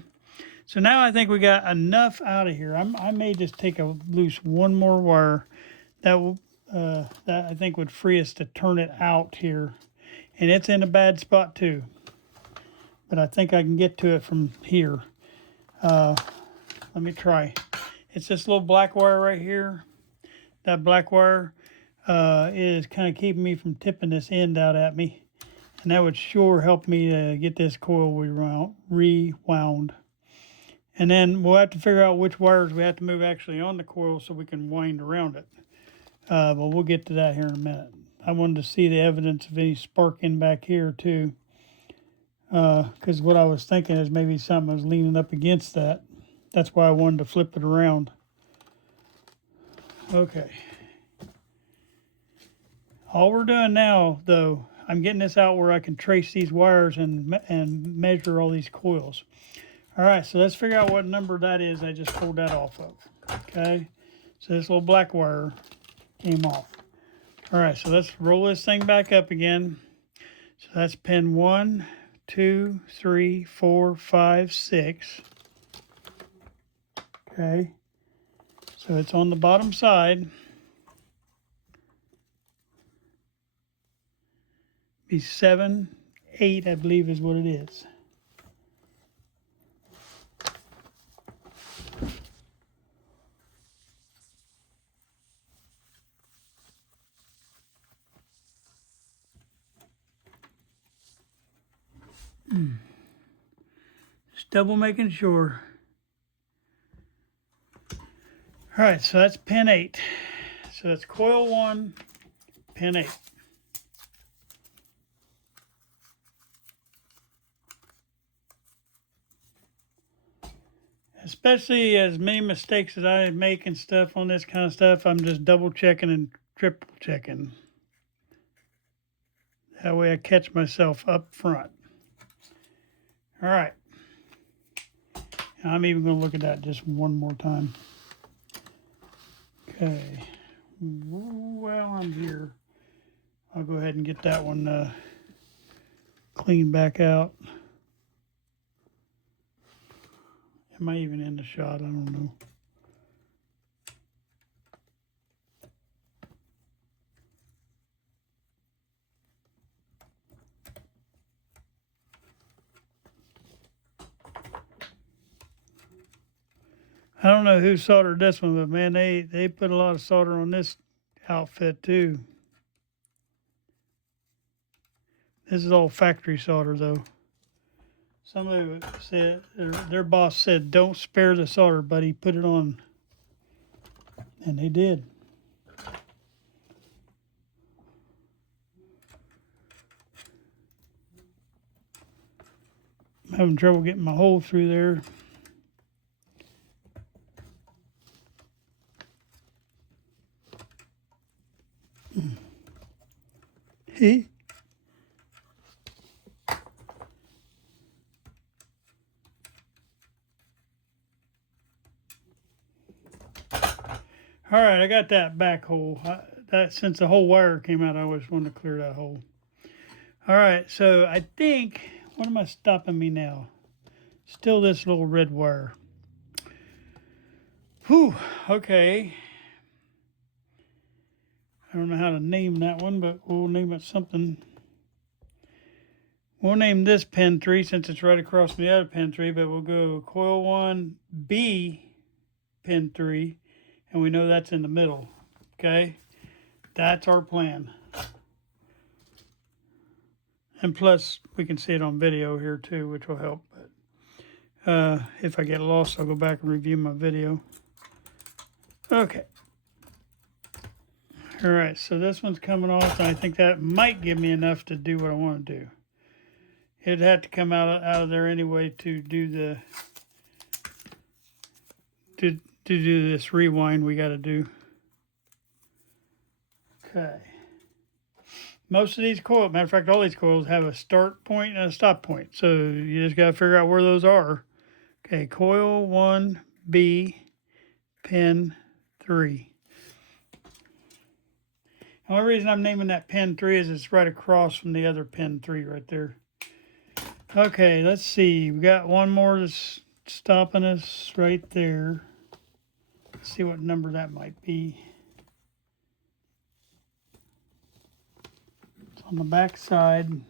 So now I think we got enough out of here. I may just take a loose one more wire. That will that I think would free us to turn it out here. And it's in a bad spot too. But I think I can get to it from here. Let me try. It's this little black wire right here. That black wire is kind of keeping me from tipping this end out at me. And that would sure help me to get this coil rewound. And then we'll have to figure out which wires we have to move actually on the coil so we can wind around it. But we'll get to that here in a minute. I wanted to see the evidence of any sparking back here too. Because what I was thinking is maybe something was leaning up against that. That's why I wanted to flip it around. Okay. All we're doing now, though, I'm getting this out where I can trace these wires and measure all these coils. All right, so let's figure out what number that is I just pulled that off of. Okay, so this little black wire came off. All right, so let's roll this thing back up again. So that's pin 1, 2, 3, 4, 5, 6. Okay, so it's on the bottom side. Be 7, 8, I believe is what it is. Just double making sure. All right, so that's pin 8. So that's coil 1, pin 8. Especially as many mistakes as I make and stuff on this kind of stuff, I'm just double checking and triple checking. That way I catch myself up front. All right. I'm even going to look at that just one more time. Okay. Well, I'm here. I'll go ahead and get that one cleaned back out. Am I even in the shot? I don't know. I don't know who soldered this one, but man, they put a lot of solder on this outfit too. This is all factory solder though. Somebody said, their boss said, don't spare the solder, buddy, put it on. And they did. I'm having trouble getting my hole through there. Hey. All right, I got that back hole. That since the whole wire came out, I always wanted to clear that hole. All right, so I think, what am I stopping me now? Still this little red wire. Whew, okay. I don't know how to name that one, but we'll name it something. We'll name this pin 3 since it's right across from the other pin 3, but we'll go coil 1, B, pin 3, and we know that's in the middle. Okay? That's our plan. And plus, we can see it on video here too, which will help. But if I get lost, I'll go back and review my video. Okay. All right, so this one's coming off, and I think that might give me enough to do what I want to do. It'd have to come out of there anyway to do the to do this rewind we got to do. Okay. Most of these coils, matter of fact, all these coils have a start point and a stop point, so you just got to figure out where those are. Okay, coil 1, B, pin 3. The only reason I'm naming that pin 3 is it's right across from the other pin 3 right there. Okay, let's see. We got one more that's stopping us right there. Let's see what number that might be. It's on the back side.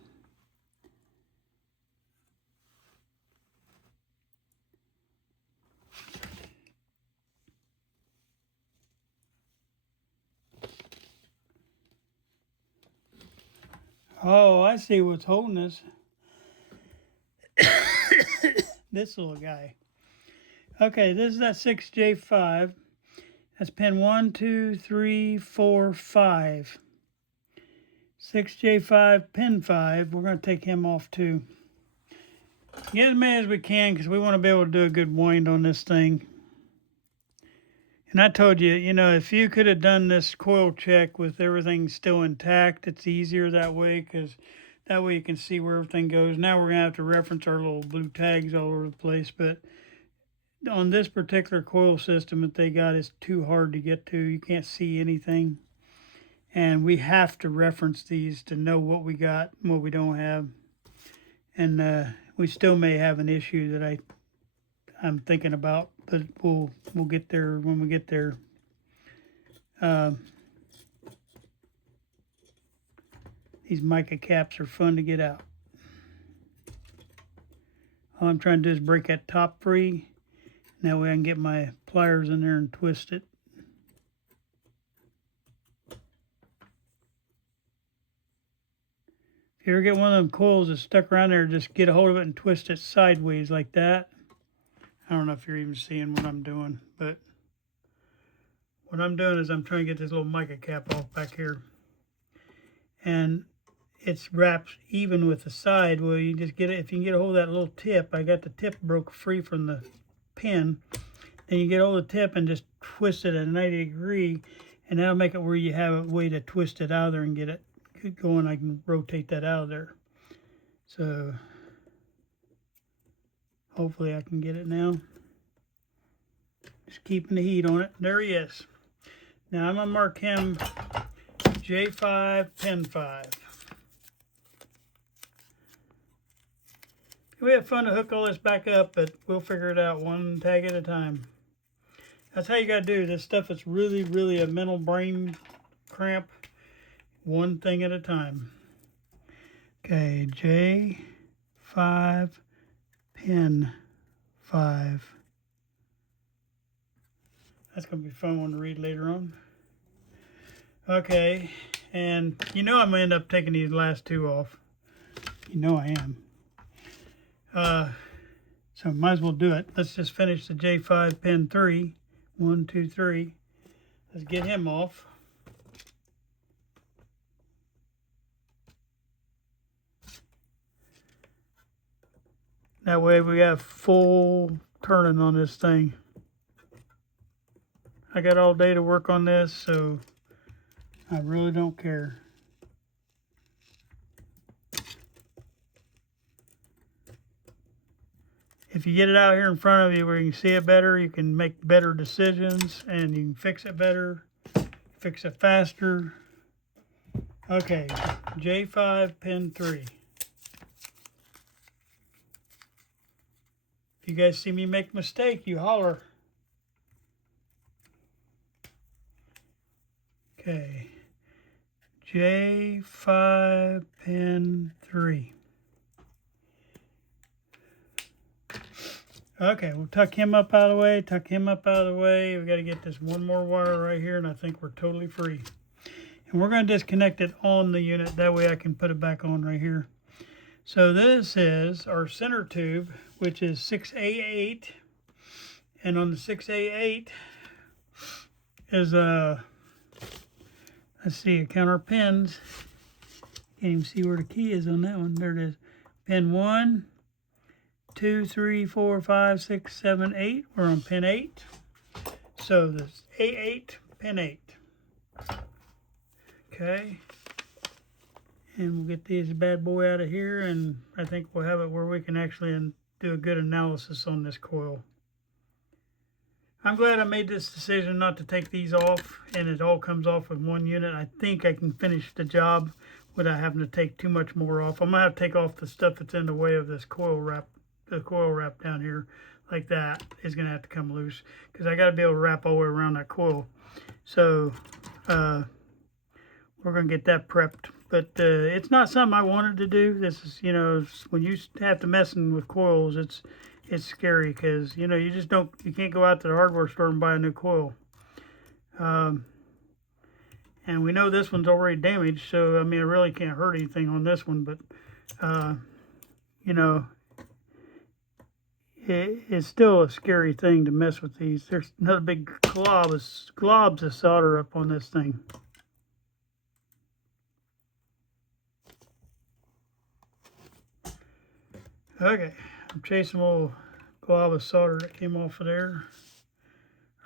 Oh, I see what's holding us. This little guy. Okay, this is that 6J5. That's pin 1, 2, 3, 4, 5. 6J5, pin 5. We're going to take him off too. Get as many as we can because we want to be able to do a good wind on this thing. And I told you, you know, if you could have done this coil check with everything still intact, it's easier that way because that way you can see where everything goes. Now we're going to have to reference our little blue tags all over the place, but on this particular coil system that they got is too hard to get to. You can't see anything. And we have to reference these to know what we got and what we don't have. And we still may have an issue that I'm thinking about, but we'll get there when we get there. These mica caps are fun to get out. All I'm trying to do is break that top free. That way I can get my pliers in there and twist it. If you ever get one of them coils that's stuck around there, just get a hold of it and twist it sideways like that. I don't know if you're even seeing what I'm doing, but what I'm doing is I'm trying to get this little mica cap off back here. And it's wrapped even with the side. Well, you just get it, if you can get a hold of that little tip, I got the tip broke free from the pin. Then you get all the tip and just twist it at a 90 degree, and that'll make it where you have a way to twist it out of there and get it going. I can rotate that out of there. So hopefully I can get it now. Just keeping the heat on it. There he is. Now I'm gonna mark him J5, pin 5. We have fun to hook all this back up, but we'll figure it out one tag at a time. That's how you got to do this stuff. It's really, really a mental brain cramp. One thing at a time. Okay, J5, pin 5. That's going to be a fun one to read later on. Okay, and you know I'm going to end up taking these last two off. You know I am. So might as well do it. Let's just finish the J5 pin 3. 1, 2, 3. Let's get him off. That way we have full turning on this thing. I got all day to work on this, so I really don't care. If you get it out here in front of you where you can see it better, you can make better decisions and you can fix it better, fix it faster. Okay, J5 pin 3. If you guys see me make a mistake, you holler. Okay, J5 pin 3. Okay, we'll tuck him up out of the way, tuck him up out of the way. We got to get this one more wire right here, and I think we're totally free. And we're going to disconnect it on the unit. That way I can put it back on right here. So this is our center tube, which is 6A8. And on the 6A8 is let's see, count our pins. Can't even see where the key is on that one. There it is. Pin 1, 2, 3, 4, 5, 6, 7, 8. We're on pin 8. So this A8, pin 8. Okay. And we'll get this bad boy out of here, and I think we'll have it where we can actually do a good analysis on this coil. I'm glad I made this decision not to take these off, and it all comes off with one unit. I think I can finish the job without having to take too much more off. I'm going to have to take off the stuff that's in the way of this coil wrap. The coil wrap down here, like that, is going to have to come loose, because I got to be able to wrap all the way around that coil. So we're going to get that prepped. But it's not something I wanted to do. This is, you know, when you have to messing with coils, it's scary, because, you know, you can't go out to the hardware store and buy a new coil. And we know this one's already damaged, so I mean, it really can't hurt anything on this one. But you know, it's still a scary thing to mess with these. There's another big globs of solder up on this thing. Okay, I'm chasing a little glob of solder that came off of there.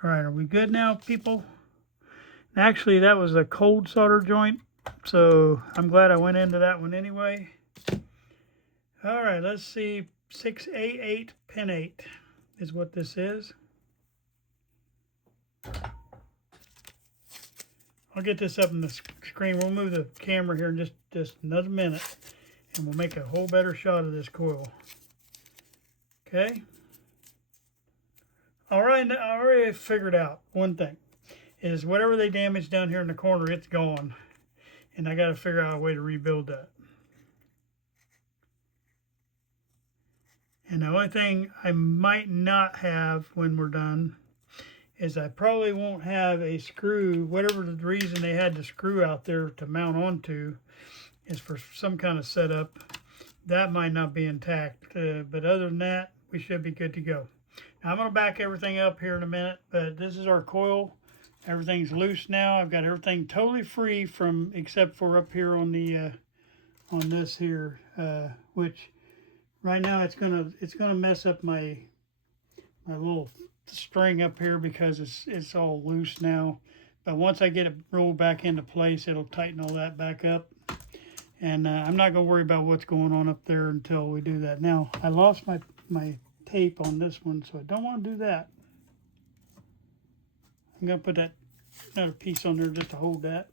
All right, are we good now, people? Actually, that was a cold solder joint, so I'm glad I went into that one anyway. All right, let's see. 6A8, pin 8 is what this is. I'll get this up in the screen. We'll move the camera here in just another minute, and we'll make a whole better shot of this coil. Okay. All right, I already figured out one thing. Is whatever they damaged down here in the corner, it's gone. And I got to figure out a way to rebuild that. And the only thing I might not have when we're done is I probably won't have a screw. Whatever the reason they had the screw out there to mount onto is for some kind of setup. That might not be intact. But other than that, we should be good to go. Now, I'm going to back everything up here in a minute. But this is our coil. Everything's loose now. I've got everything totally free from, except for up here on the on this here, which right now it's gonna mess up my little string up here, because it's all loose now. But once I get it rolled back into place, it'll tighten all that back up. And I'm not gonna worry about what's going on up there until we do that. Now, I lost my tape on this one, so I don't want to do that. I'm going to put that another piece on there just to hold that.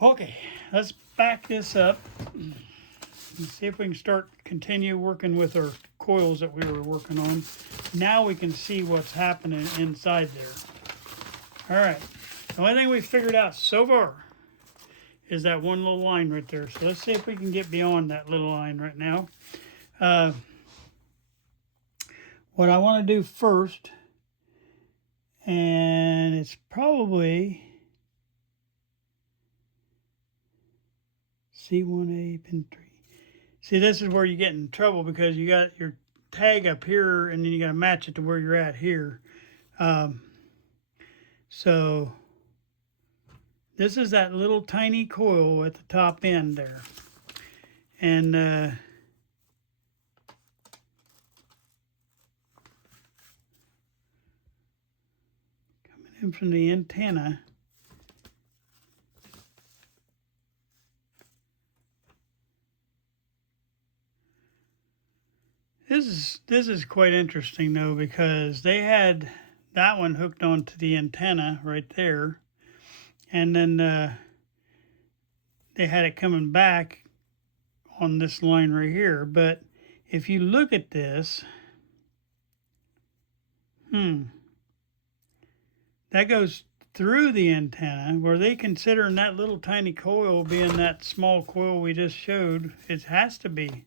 Okay, let's back this up and see if we can continue working with our coils that we were working on. Now we can see what's happening inside there. All right, the only thing we figured out so far is that one little line right there. So let's see if we can get beyond that little line right now. What I want to do first, and it's probably C1A pin 3. See, this is where you get in trouble, because you got your tag up here, and then you got to match it to where you're at here. So this is that little tiny coil at the top end there. And coming in from the antenna, this is quite interesting though, because they had that one hooked onto the antenna right there, and then they had it coming back on this line right here. But if you look at this, that goes through the antenna. Were they considering that little tiny coil being that small coil we just showed? It has to be.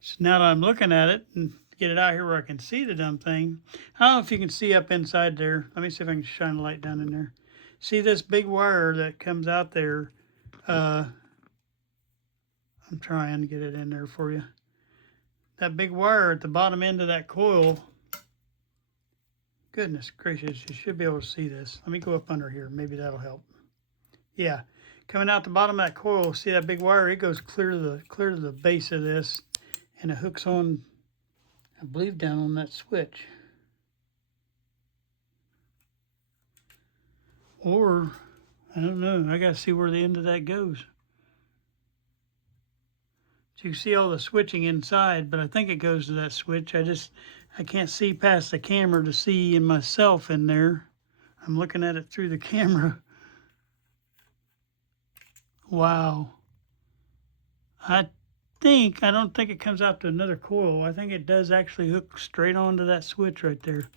So now that I'm looking at it and get it out here where I can see the dumb thing. I don't know if you can see up inside there. Let me see if I can shine a light down in there. See this big wire that comes out there? I'm trying to get it in there for you. That big wire at the bottom end of that coil. Goodness gracious, you should be able to see this. Let me go up under here. Maybe that'll help. Yeah, coming out the bottom of that coil, see that big wire? It goes clear to the base of this, and it hooks on, I believe, down on that switch. Or, I don't know, I gotta see where the end of that goes. So you can see all the switching inside, but I think it goes to that switch. I can't see past the camera to see in myself in there. I'm looking at it through the camera. Wow. I don't think it comes out to another coil. I think it does actually hook straight onto that switch right there.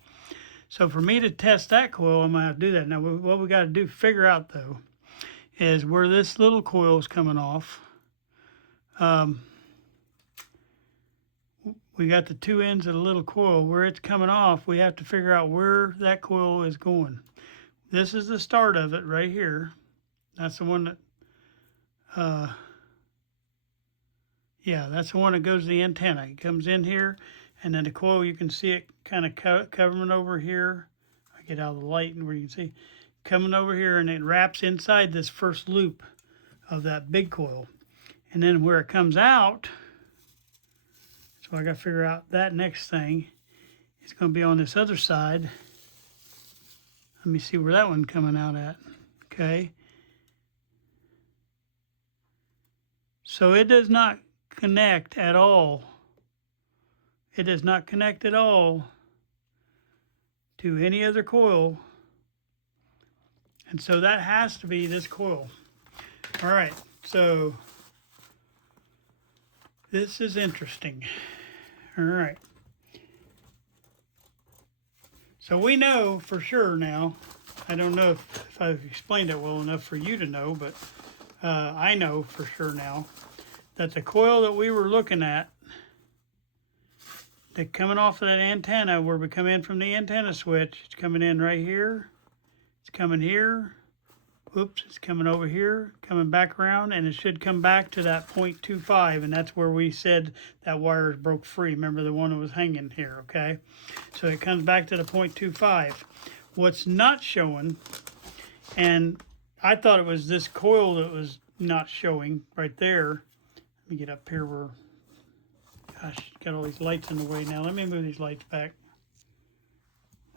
So for me to test that coil, I'm gonna have to do that. Now what we gotta do, figure out though, is where this little coil is coming off. We got the two ends of the little coil. Where it's coming off, we have to figure out where that coil is going. This is the start of it right here. That's the one that, yeah, that's the one that goes to the antenna. It comes in here, and then the coil, you can see it kind of covering over here. I get out of the light and where you can see coming over here, and it wraps inside this first loop of that big coil. And then where it comes out, so I got to figure out that next thing. It's going to be on this other side. Let me see where that one coming out at. Okay. So it does not connect at all. It does not connect at all to any other coil. And so that has to be this coil. All right. So this is interesting. All right. So we know for sure now, I don't know if I've explained it well enough for you to know, but I know for sure now that the coil that we were looking at, that coming off of that antenna, where we come in from the antenna switch, it's coming in right here, it's coming here, whoops, it's coming over here, coming back around, and it should come back to that 0.25, and that's where we said that wire is broke free. Remember the one that was hanging here, okay? So it comes back to the 0.25. What's not showing, and I thought it was this coil that was not showing right there. Let me get up here where, gosh, got all these lights in the way now. Let me move these lights back.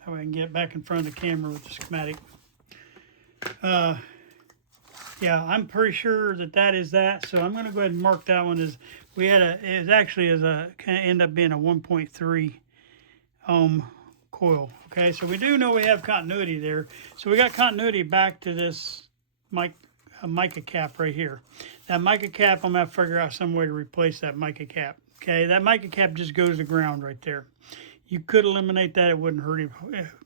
That way I can get back in front of the camera with the schematic. Yeah, I'm pretty sure that is that. So I'm going to go ahead and mark that one as it actually is kind of end up being a 1.3 ohm coil. Okay, so we do know we have continuity there. So we got continuity back to this mica cap right here. That mica cap, I'm going to have to figure out some way to replace that mica cap. Okay, that mica cap just goes to ground right there. You could eliminate that. It wouldn't hurt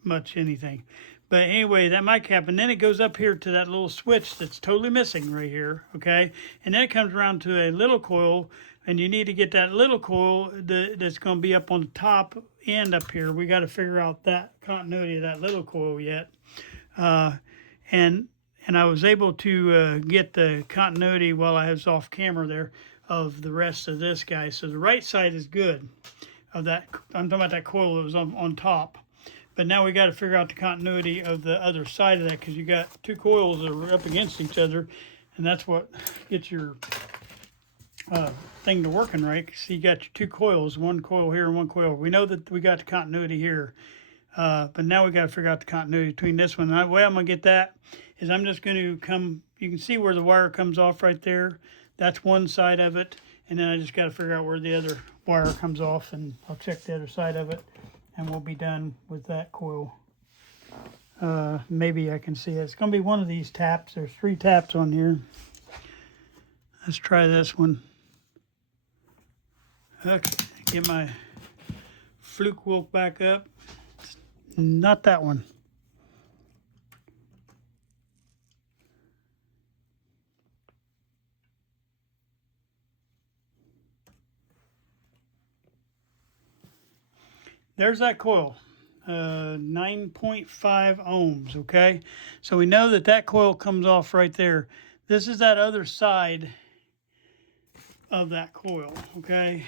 much anything. But anyway, that mic cap, and then it goes up here to that little switch that's totally missing right here, okay? And then it comes around to a little coil, and you need to get that little coil that's going to be up on the top end up here. We got to figure out that continuity of that little coil yet. And I was able to get the continuity while I was off camera there of the rest of this guy. So the right side is good of that. I'm talking about that coil that was on top. But now we got to figure out the continuity of the other side of that, because you got two coils that are up against each other, and that's what gets your thing to working right. So you got your two coils, one coil here and one coil. We know that we got the continuity here, but now we got to figure out the continuity between this one. And the way I'm going to get that is I'm just going to come, you can see where the wire comes off right there. That's one side of it, and then I just got to figure out where the other wire comes off, and I'll check the other side of it. And we'll be done with that coil. Maybe I can see it. It's going to be one of these taps. There's 3 taps on here. Let's try this one. Okay, get my fluke wheel back up. Not that one. there's that coil, 9.5 ohms, okay? So we know that that coil comes off right there. This is that other side of that coil, okay?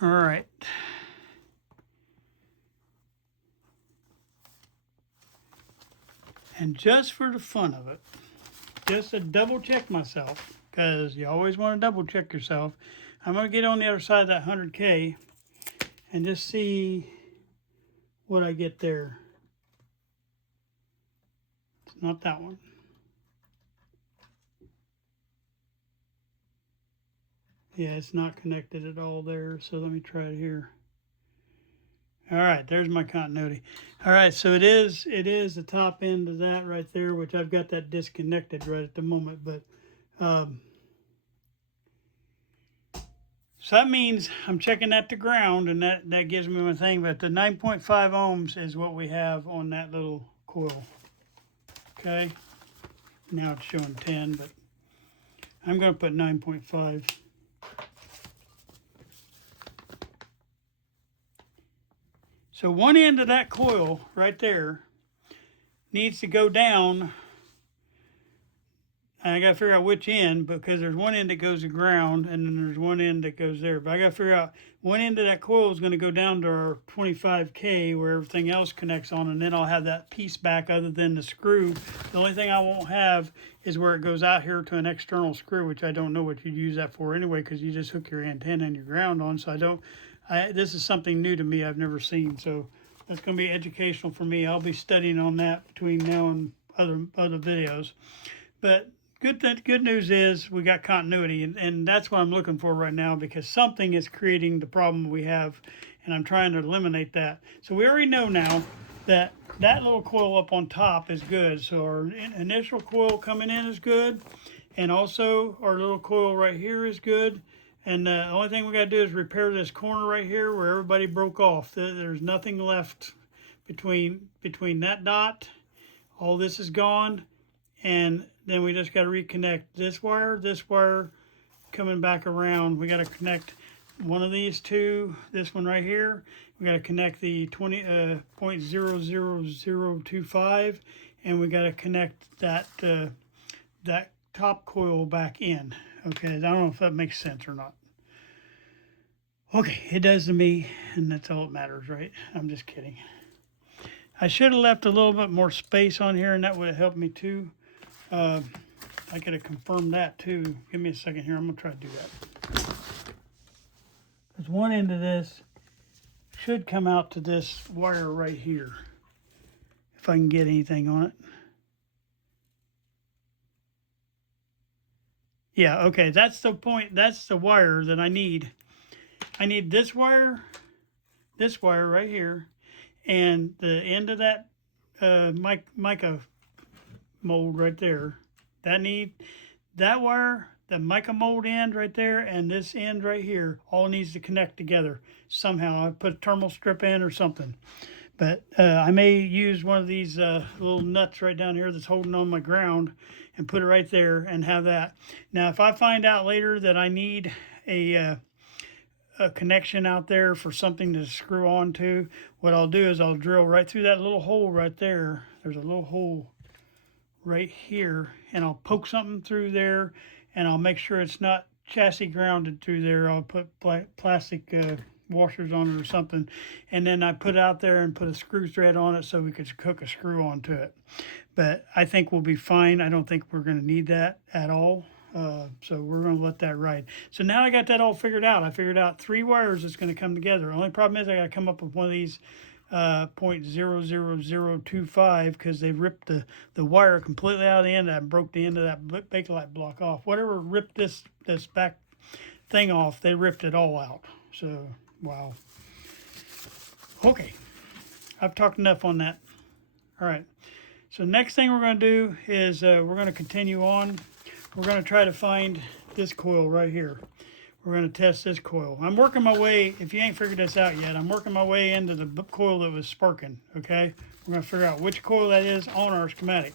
All right. And just for the fun of it, just to double check myself, because you always want to double check yourself, I'm going to get on the other side of that 100K and just see what I get there. It's not that one. Yeah, it's not connected at all there, so let me try it here. All right, there's my continuity. All right, so it is the top end of that right there, which I've got that disconnected right at the moment, but so that means I'm checking that to ground, and that gives me my thing, but the 9.5 ohms is what we have on that little coil. Okay, now it's showing 10, but I'm going to put 9.5. So one end of that coil right there needs to go down. I got to figure out which end, because there's one end that goes to ground and then there's one end that goes there. But I got to figure out one end of that coil is going to go down to our 25K where everything else connects on, and then I'll have that piece back other than the screw. The only thing I won't have is where it goes out here to an external screw, which I don't know what you'd use that for anyway, because you just hook your antenna and your ground on. So this is something new to me I've never seen. So that's going to be educational for me. I'll be studying on that between now and other videos. But good news is we got continuity, and that's what I'm looking for right now, because something is creating the problem we have, and I'm trying to eliminate that. So we already know now that that little coil up on top is good. So our initial coil coming in is good, and also our little coil right here is good. And the only thing we got to do is repair this corner right here where everybody broke off. There's nothing left between that dot. All this is gone. And then we just got to reconnect this wire coming back around. We got to connect one of these two, this one right here. We got to connect the 0.00025, and we got to connect that that top coil back in. Okay, I don't know if that makes sense or not. Okay, it does to me, and that's all that matters, right? I'm just kidding. I should have left a little bit more space on here, and that would have helped me too. I could have confirmed that too. Give me a second here. I'm going to try to do that. Because one end of this should come out to this wire right here, if I can get anything on it. Yeah, okay, that's the point. That's the wire that I need. I need this wire right here, and the end of that mica mold right there. That wire, the mica mold end right there, and this end right here all needs to connect together somehow. I put a thermal strip in or something, but I may use one of these little nuts right down here that's holding on my ground and put it right there and have that. Now if I find out later that I need a connection out there for something to screw on to, what I'll do is I'll drill right through that little hole right there. There's a little hole right here, and I'll poke something through there, and I'll make sure it's not chassis grounded through there. I'll put plastic washers on it or something, and then I put it out there and put a screw thread on it so we could hook a screw onto it. But I think we'll be fine. I don't think we're going to need that at all. So we're going to let that ride. So now I got that all figured out. I figured out 3 wires that's going to come together. The only problem is I got to come up with one of these 0.00025, because they ripped the wire completely out of the end and broke the end of that Bakelite block off. Whatever ripped this back thing off, they ripped it all out. So, wow. Okay, I've talked enough on that. All right, so next thing we're going to do is we're going to continue on. We're going to try to find this coil right here. We're going to test this coil. I'm working my way, if you ain't figured this out yet, I'm working my way into the coil that was sparking, okay? We're going to figure out which coil that is on our schematic.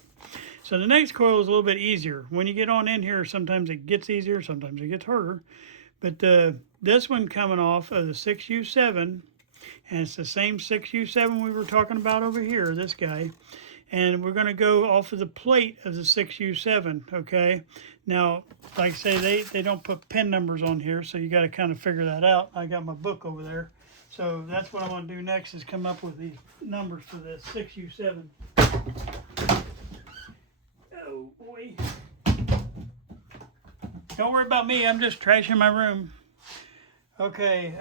So the next coil is a little bit easier. When you get on in here, sometimes it gets easier, sometimes it gets harder. But this one coming off of the 6U7 And it's the same 6U7 we were talking about over here, this guy. And we're going to go off of the plate of the 6U7, okay? Now, like I say, they don't put pin numbers on here, so you got to kind of figure that out. I got my book over there. So that's what I'm going to do next, is come up with the numbers for the 6U7. Oh, boy. Don't worry about me. I'm just trashing my room. Okay,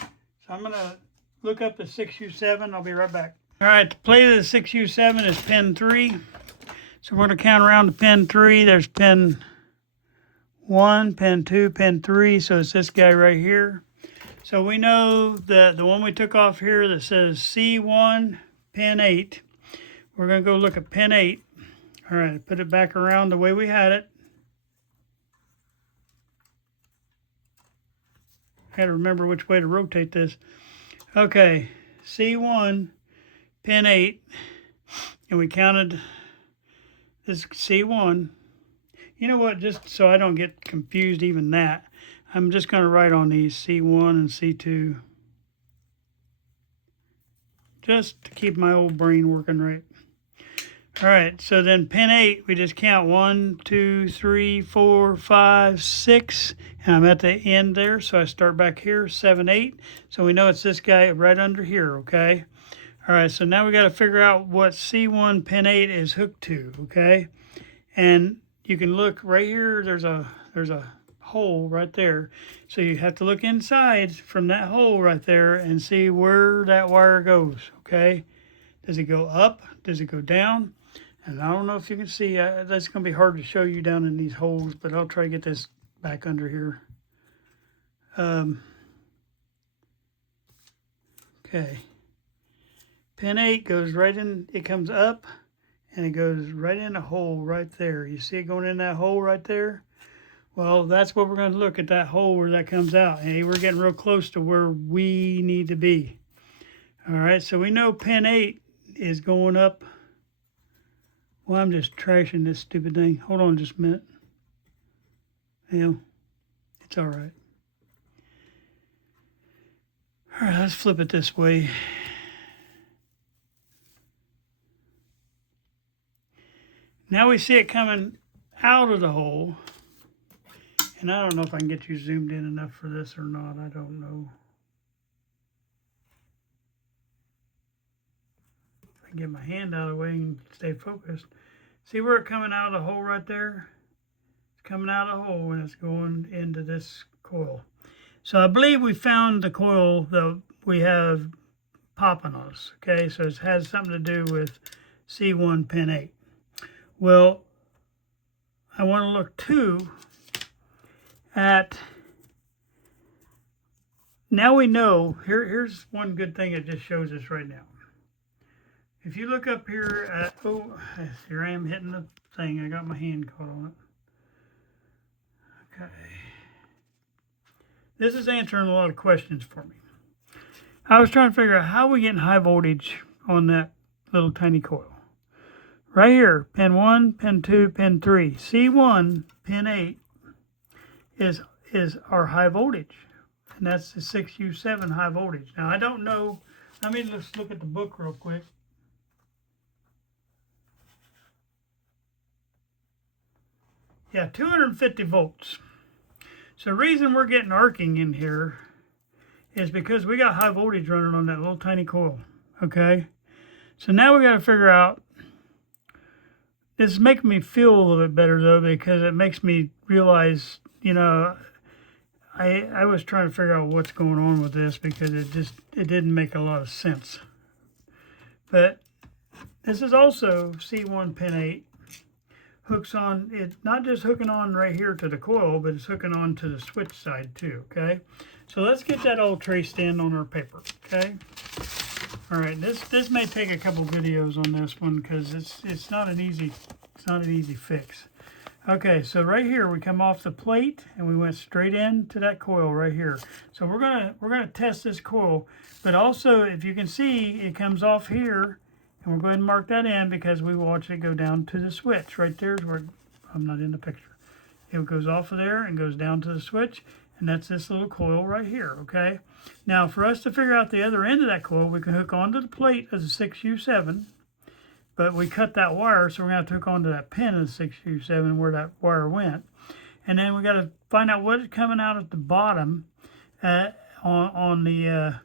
so I'm going to look up the 6U7. I'll be right back. All right, the plate of the 6U7 is pin 3. So we're going to count around to pin 3. There's pin 1, pin 2, pin 3. So it's this guy right here. So we know that the one we took off here that says C1, pin 8. We're going to go look at pin 8. All right, put it back around the way we had it. I got to remember which way to rotate this. Okay, C1, pin 8, and we counted this C1. You know what, just so I don't get confused even that, I'm just going to write on these C1 and C2, just to keep my old brain working right. All right, so then pin 8, we just count 1, 2, 3, 4, 5, 6, and I'm at the end there, so I start back here, 7, 8. So we know it's this guy right under here, okay? All right, so now we got to figure out what C1 pin 8 is hooked to, okay? And you can look right here, there's a hole right there. So you have to look inside from that hole right there and see where that wire goes, okay? Does it go up? Does it go down? And I don't know if you can see, that's going to be hard to show you down in these holes, but I'll try to get this back under here. Okay. Pin 8 goes right in, it comes up, and it goes right in a hole right there. You see it going in that hole right there? Well, that's what we're going to look at, that hole where that comes out. Hey, we're getting real close to where we need to be. All right, so we know pin 8 is going up. Well, I'm just trashing this stupid thing. Hold on just a minute. Yeah, it's all right. All right, let's flip it this way. Now we see it coming out of the hole. And I don't know if I can get you zoomed in enough for this or not. I don't know. If I can get my hand out of the way and stay focused. See where it's coming out of the hole right there? It's coming out of the hole and it's going into this coil. So I believe we found the coil that we have popping on us. Okay, so it has something to do with C1 pin 8. Well, I want to look too at, now we know, here's one good thing it just shows us right now. If you look up here at, oh, here I am hitting the thing. I got my hand caught on it. Okay. This is answering a lot of questions for me. I was trying to figure out how we getting high voltage on that little tiny coil. Right here, pin 1, pin 2, pin 3. C1, pin 8 is our high voltage. And that's the 6U7 high voltage. Now, I don't know. Let's look at the book real quick. Yeah, 250 volts. So the reason we're getting arcing in here is because we got high voltage running on that little tiny coil. Okay? So now we got to figure out, this is making me feel a little bit better though, because it makes me realize, you know, I was trying to figure out what's going on with this because it didn't make a lot of sense. But this is also C1 pin 8. Hooks on, it's not just hooking on right here to the coil, but it's hooking on to the switch side too, okay? So let's get that all traced in on our paper, okay? All right, this may take a couple videos on this one because it's not an easy fix. Okay, so right here we come off the plate and we went straight into that coil right here. So we're gonna test this coil, but also if you can see it comes off here, and we'll go ahead and mark that in because we watch it go down to the switch. Right there is where I'm not in the picture. It goes off of there and goes down to the switch, And that's this little coil right here, okay? Now, for us to figure out the other end of that coil, we can hook onto the plate of the 6U7, but we cut that wire, so we're going to have to hook onto that pin of the 6U7 where that wire went. And then we got to find out what's coming out at the bottom on the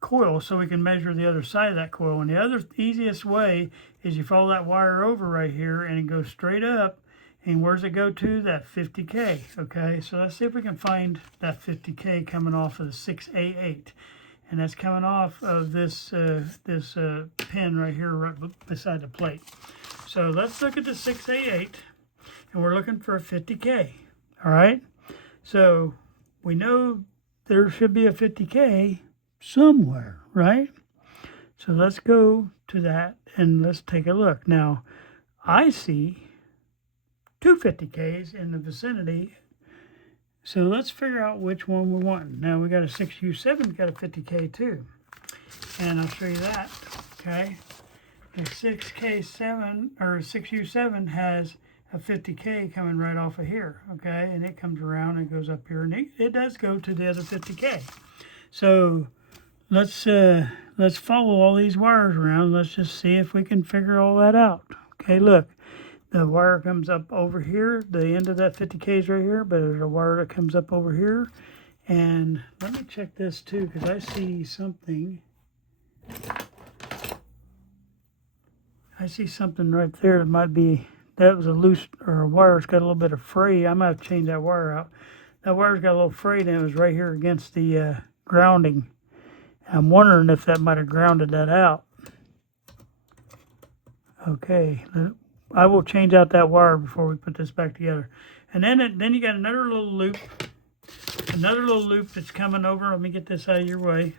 coil, so we can measure the other side of that coil. And the other easiest way is you follow that wire over right here and it goes straight up. And where's it go to? That 50K. Okay, so let's see if we can find that 50K coming off of the 6A8. And that's coming off of this pin right here right beside the plate. So let's look at the 6A8, and we're looking for a 50K. All right, so we know there should be a 50K somewhere, right? So let's go to that and let's take a look. Now, I see two 50Ks in the vicinity. So let's figure out which one we want. Now we got a 6U7, got a 50K too. And I'll show you that, okay? The 6K7, or 6U7 has a 50K coming right off of here, okay? And it comes around and goes up here, and it does go to the other 50K. So let's follow all these wires around. Let's just see if we can figure all that out. Okay, look. The wire comes up over here. The end of that 50K is right here, but there's a wire that comes up over here. And let me check this too, because I see something. I see something right there that might be, that was a loose, or a wire's got a little bit of fray. I might have to change that wire out. That wire's got a little frayed and it was right here against the grounding. I'm wondering if that might have grounded that out. Okay. I will change out that wire before we put this back together. And then you got another little loop that's coming over. Let me get this out of your way.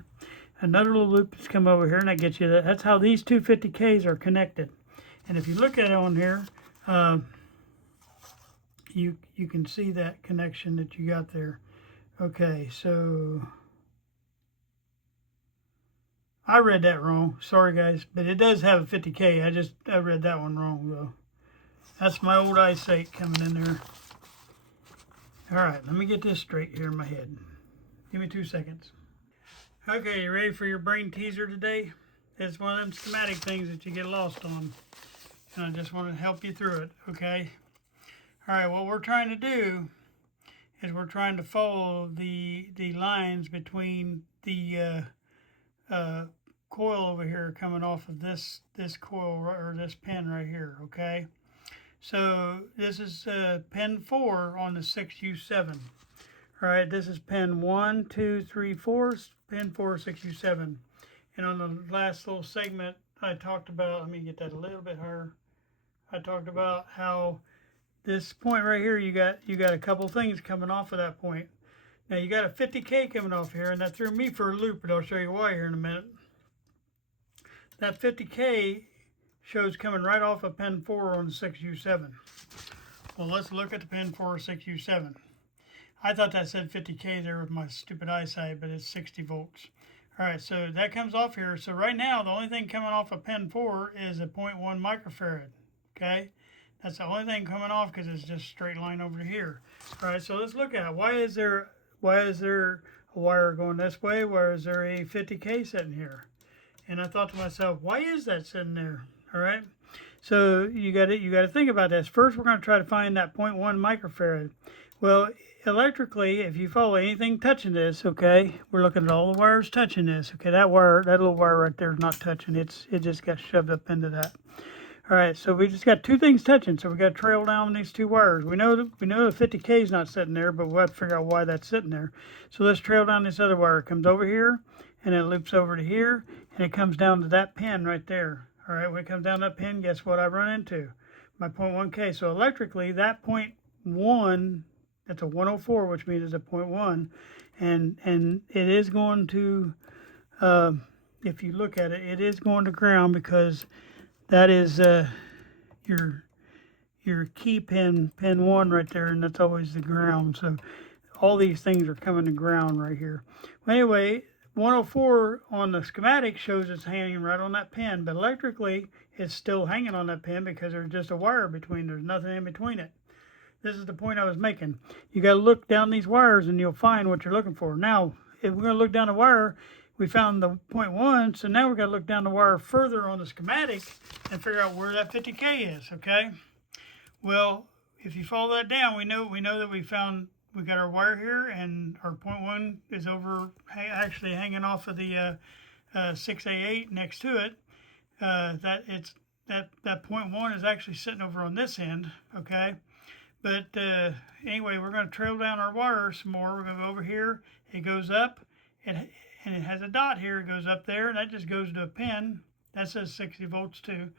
Another little loop that's come over here, and that gets you that. That's how these two 50Ks are connected. And if you look at it on here, you can see that connection that you got there. Okay, so I read that wrong. Sorry guys, but it does have a 50K. I read that one wrong though. That's my old eyesight coming in there. All right, let me get this straight here in my head. Give me 2 seconds. Okay, you ready for your brain teaser today? It's one of them schematic things that you get lost on. And I just want to help you through it, okay? All right, what we're trying to do is we're trying to follow the lines between the coil over here coming off of this coil, or this pin right here, okay? So this is pin 4 on the 6U7. All right, this is pin 1, 2, 3, 4, pin 4, 6U7. And on the last little segment, I talked about, let me get that a little bit higher. I talked about how this point right here, you got a couple things coming off of that point. Now you got a 50K coming off here, and that threw me for a loop, but I'll show you why here in a minute. That 50K shows coming right off of pin 4 on the 6U7. Well, let's look at the pin 4 6U7. I thought that said 50K there with my stupid eyesight, but it's 60 volts. All right, so that comes off here. So right now, the only thing coming off of pin 4 is a 0.1 microfarad, okay? That's the only thing coming off because it's just straight line over to here. All right, so let's look at it. Why is there a wire going this way? Why is there a 50K sitting here? And I thought to myself, why is that sitting there? All right, so you got to think about this. First, we're going to try to find that 0.1 microfarad. Well, electrically, if you follow anything touching this, okay, we're looking at all the wires touching this. Okay, that little wire right there is not touching. It just got shoved up into that. All right, so we just got two things touching. So we got to trail down these two wires. We know the 50K is not sitting there, but we'll have to figure out why that's sitting there. So let's trail down this other wire. It comes over here, and it loops over to here, and it comes down to that pin right there. All right, when it comes down that pin, guess what I run into? My 0.1K. So electrically, that 0.1, that's a 104, which means it's a 0.1. And it is going to, if you look at it, it is going to ground because that is your key pin, pin 1 right there, and that's always the ground. So all these things are coming to ground right here. Well, anyway, 104 on the schematic shows it's hanging right on that pin, but electrically it's still hanging on that pin because there's just a wire between. There's nothing in between it. this is the point I was making. You got to look down these wires and you'll find what you're looking for. Now, if we're going to look down the wire, we found the 0.1, so now we got to look down the wire further on the schematic and figure out where that 50K is, okay? Well, if you follow that down, we know that we got our wire here, and our 0.1 is over, actually hanging off of the 6A8 next to it. That 0.1 is actually sitting over on this end, okay? But anyway, we're going to trail down our wire some more. We're going to go over here. It goes up, and it has a dot here. It goes up there, and that just goes to a pin. That says 60 volts too.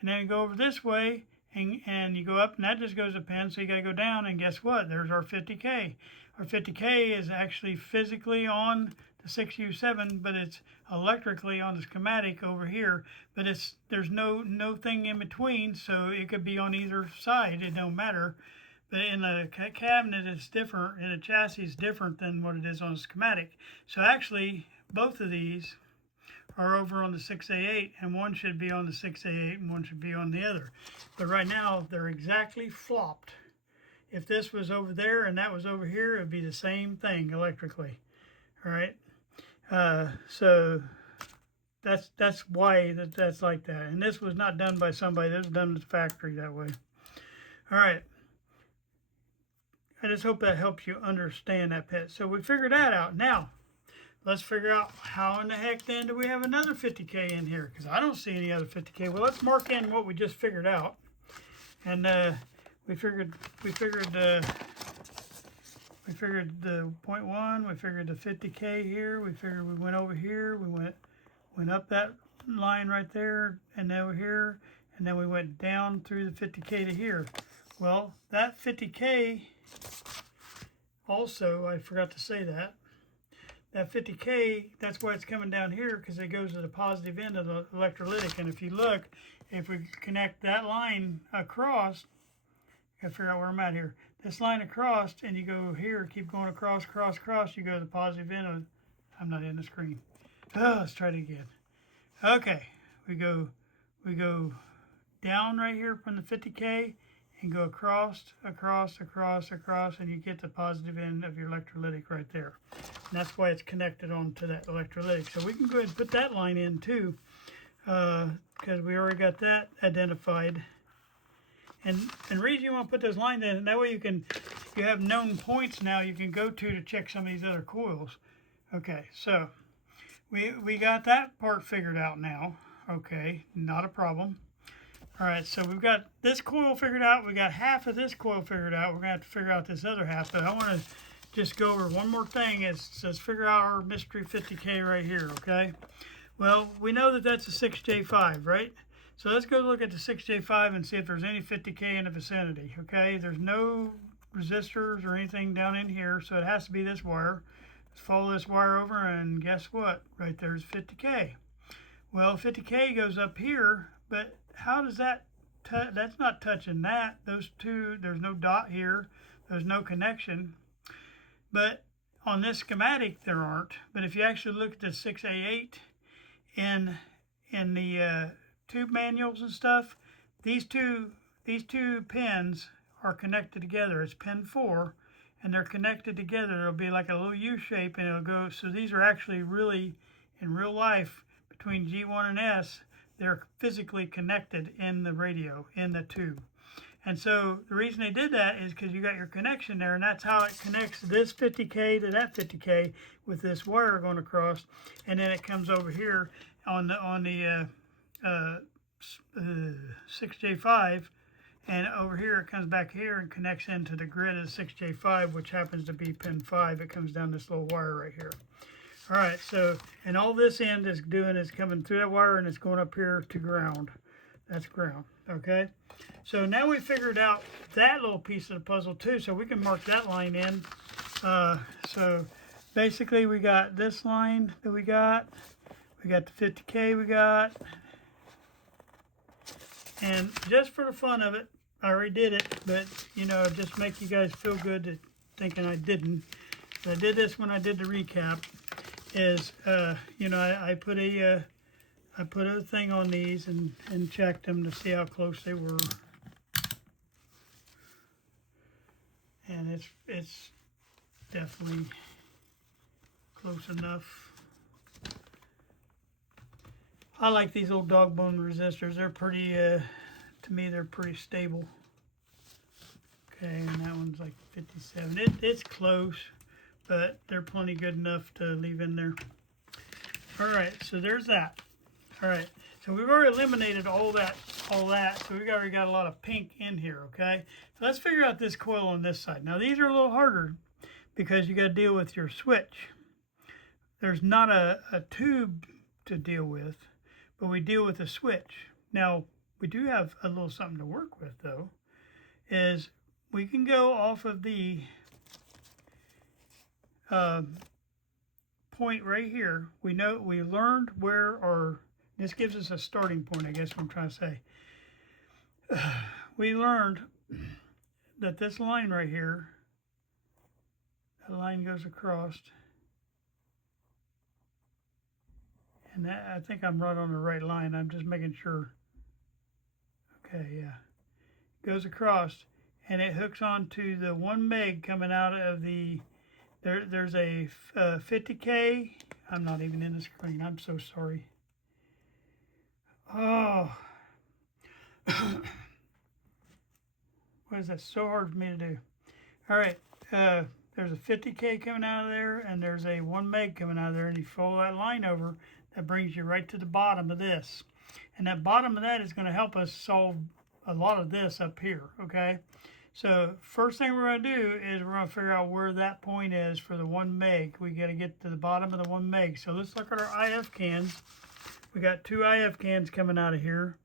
And then you go over this way, and you go up, and that just goes to a pin. So you got to go down, and guess what? There's our 50K. Our 50K is actually physically on the 6U7, but it's electrically on the schematic over here. But there's no thing in between, so it could be on either side. It don't matter. But in a cabinet, it's different. In a chassis, it's different than what it is on a schematic. So actually, both of these are over on the 6A8, and one should be on the 6A8 and one should be on the other. But right now, they're exactly flopped. If this was over there and that was over here, it would be the same thing electrically. All right. So that's why that's like that. And this was not done by somebody. This was done at the factory that way. All right. I just hope that helps you understand that pit. So we figured that out. Now, let's figure out how in the heck then do we have another 50K in here? Because I don't see any other 50K. Well, let's mark in what we just figured out. And we figured the 0.1. We figured the 50K here. We figured we went over here. We went up that line right there and over here, and then we went down through the 50K to here. Well, that 50K also, I forgot to say that 50K, that's why it's coming down here, because it goes to the positive end of the electrolytic. And if you look, if we connect that line across, I gotta figure out where I'm at here. This line across, and you go here, keep going across, you go to the positive end of, I'm not in the screen. Oh, let's try it again. Okay, we go down right here from the 50K and go across, and you get the positive end of your electrolytic right there. And that's why it's connected onto that electrolytic. So we can go ahead and put that line in too, because we already got that identified. And the reason you want to put those lines in, that way you have known points now you can go to check some of these other coils. Okay, so we got that part figured out now. Okay, not a problem. All right, so we've got this coil figured out. We got half of this coil figured out. We're going to have to figure out this other half, but I want to just go over one more thing. It says figure out our mystery 50K right here, okay? Well, we know that that's a 6J5, right? So let's go look at the 6J5 and see if there's any 50K in the vicinity, okay? There's no resistors or anything down in here, so it has to be this wire. Let's follow this wire over, and guess what? Right there's 50K. Well, 50K goes up here, but how does that, that's not touching that. Those two, there's no dot here. There's no connection. But on this schematic, there aren't. But if you actually look at the 6A8 in the tube manuals and stuff, these two pins are connected together. It's pin 4, and they're connected together. It'll be like a little U shape, and it'll go, so these are actually really, in real life, between G1 and S, they're physically connected in the radio, in the tube. And so the reason they did that is because you got your connection there, and that's how it connects this 50K to that 50K with this wire going across, and then it comes over here on the 6J5, and over here it comes back here and connects into the grid of the 6J5, which happens to be pin 5. It comes down this little wire right here. All right, so, and all this end is doing is coming through that wire, and it's going up here to ground. That's ground, okay? So now we figured out that little piece of the puzzle too, so we can mark that line in. So basically we got this line that we got the 50K we got, and just for the fun of it, I already did it, but you know, just make you guys feel good at thinking I didn't. But I did this when I did the recap. Is you know, I put a thing on these and checked them to see how close they were. and it's definitely close enough. I like these old dog bone resistors. They're pretty, to me, they're pretty stable. Okay, and that one's like 57. It's close, but they're plenty good enough to leave in there. All right, so there's that. All right, so we've already eliminated all that. So we already got a lot of pink in here, okay? So let's figure out this coil on this side. Now these are a little harder because you got to deal with your switch. There's not a tube to deal with, but we deal with a switch. Now, we do have a little something to work with, though, is we can go off of the point right here. We learned where, or this gives us a starting point, I guess what I'm trying to say. We learned that this line right here, that line goes across, and that, I think I'm right on the right line. I'm just making sure. Okay, yeah. Goes across, and it hooks onto the 1 meg coming out of the, there's a 50K. I'm not even in the screen. I'm so sorry. Oh. What is that? So hard for me to do. All right. There's a 50K coming out of there, and there's a 1 meg coming out of there, and you follow that line over, that brings you right to the bottom of this. And that bottom of that is going to help us solve a lot of this up here, okay? So first thing we're going to do is we're going to figure out where that point is for the 1 meg. We got to get to the bottom of the 1 meg. So let's look at our IF cans. We got 2 IF cans coming out of here.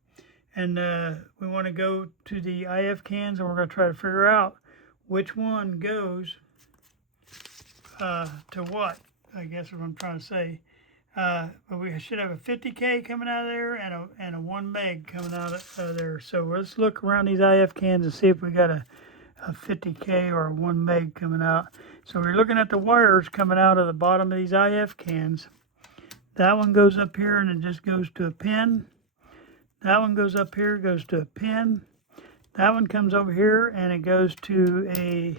And we want to go to the IF cans, and we're going to try to figure out which one goes to what, I guess is what I'm trying to say. But we should have a 50K coming out of there and a 1 meg coming out of there. So let's look around these IF cans and see if we got a 50K or a 1 meg coming out. So we're looking at the wires coming out of the bottom of these IF cans. That one goes up here and it just goes to a pin. That one goes up here, goes to a pin. That one comes over here and it goes to a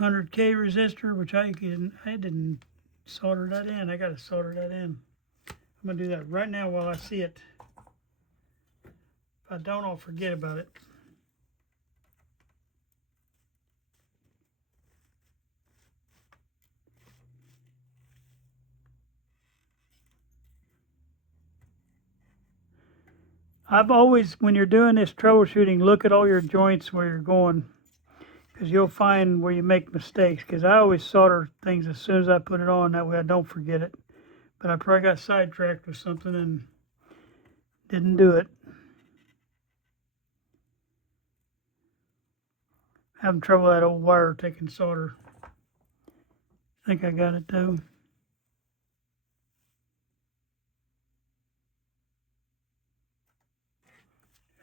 100K resistor, which I didn't solder that in. I got to solder that in. I'm going to do that right now while I see it. If I don't, I'll forget about it. I've always, when you're doing this troubleshooting, look at all your joints where you're going, because you'll find where you make mistakes. Because I always solder things as soon as I put it on, that way I don't forget it. But I probably got sidetracked with something and didn't do it. Having trouble with that old wire taking solder. I think I got it though.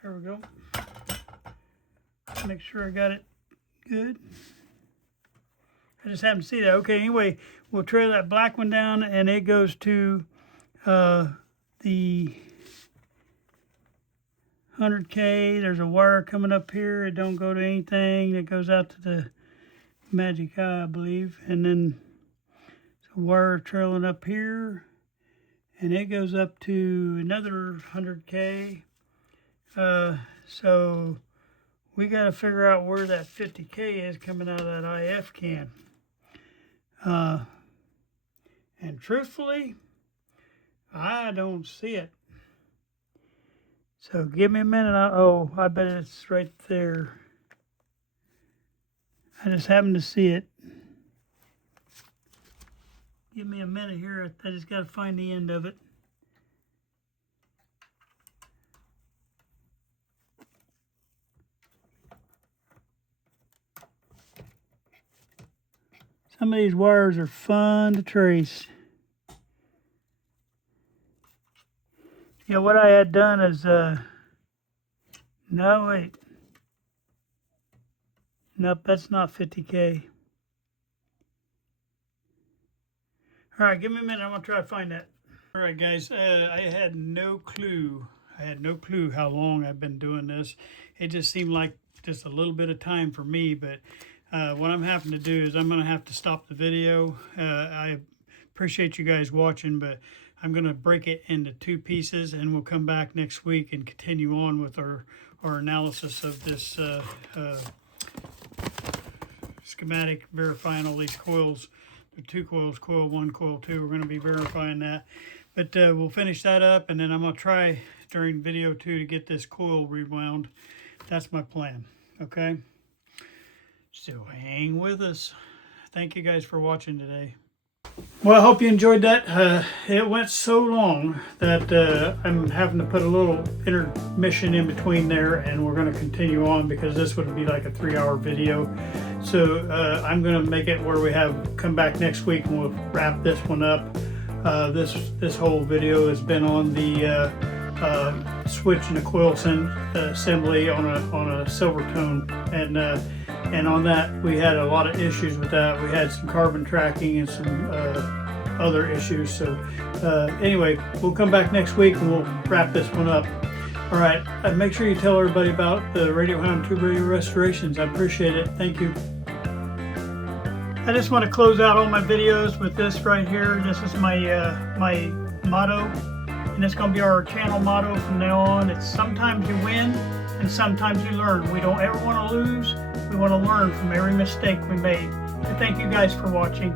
There we go. Make sure I got it good. I just happened to see that. Okay, anyway, we'll trail that black one down and it goes to the 100K. There's a wire coming up here. It don't go to anything. It goes out to the magic eye, I believe. And then there's a wire trailing up here. And it goes up to another 100K. So we got to figure out where that 50K is coming out of that IF can. And truthfully, I don't see it. So give me a minute. Oh, I bet it's right there. I just happened to see it. Give me a minute here. I just got to find the end of it. Some of these wires are fun to trace. Yeah, what I had done is, no, wait. Nope, that's not 50K. All right, give me a minute. I'm going to try to find that. All right, guys, I had no clue I had no clue how long I've been doing this. It just seemed like just a little bit of time for me, but what I'm having to do is I'm going to have to stop the video. I appreciate you guys watching, but I'm going to break it into 2 pieces, and we'll come back next week and continue on with our analysis of this schematic, verifying all these coils. There are 2 coils, coil 1, coil 2. We're going to be verifying that. But we'll finish that up, and then I'm going to try during video 2 to get this coil rewound. That's my plan, okay? So hang with us. Thank you guys for watching today. Well, I hope you enjoyed that. It went so long that I'm having to put a little intermission in between there, and we're going to continue on because this would be like a 3-hour video. So I'm going to make it where we come back next week and we'll wrap this one up. This whole video has been on the switch and the coil assembly on a Silvertone, and on that we had a lot of issues with that. We had some carbon tracking and some other issues. So anyway, we'll come back next week and we'll wrap this one up. All right, make sure you tell everybody about the Radio Hound tube radio restorations. I appreciate it. Thank you. I just want to close out all my videos with this right here. This is my my motto, and it's going to be our channel motto from now on. It's sometimes you win and sometimes you learn. We don't ever want to lose. We want to learn from every mistake we made. So thank you guys for watching.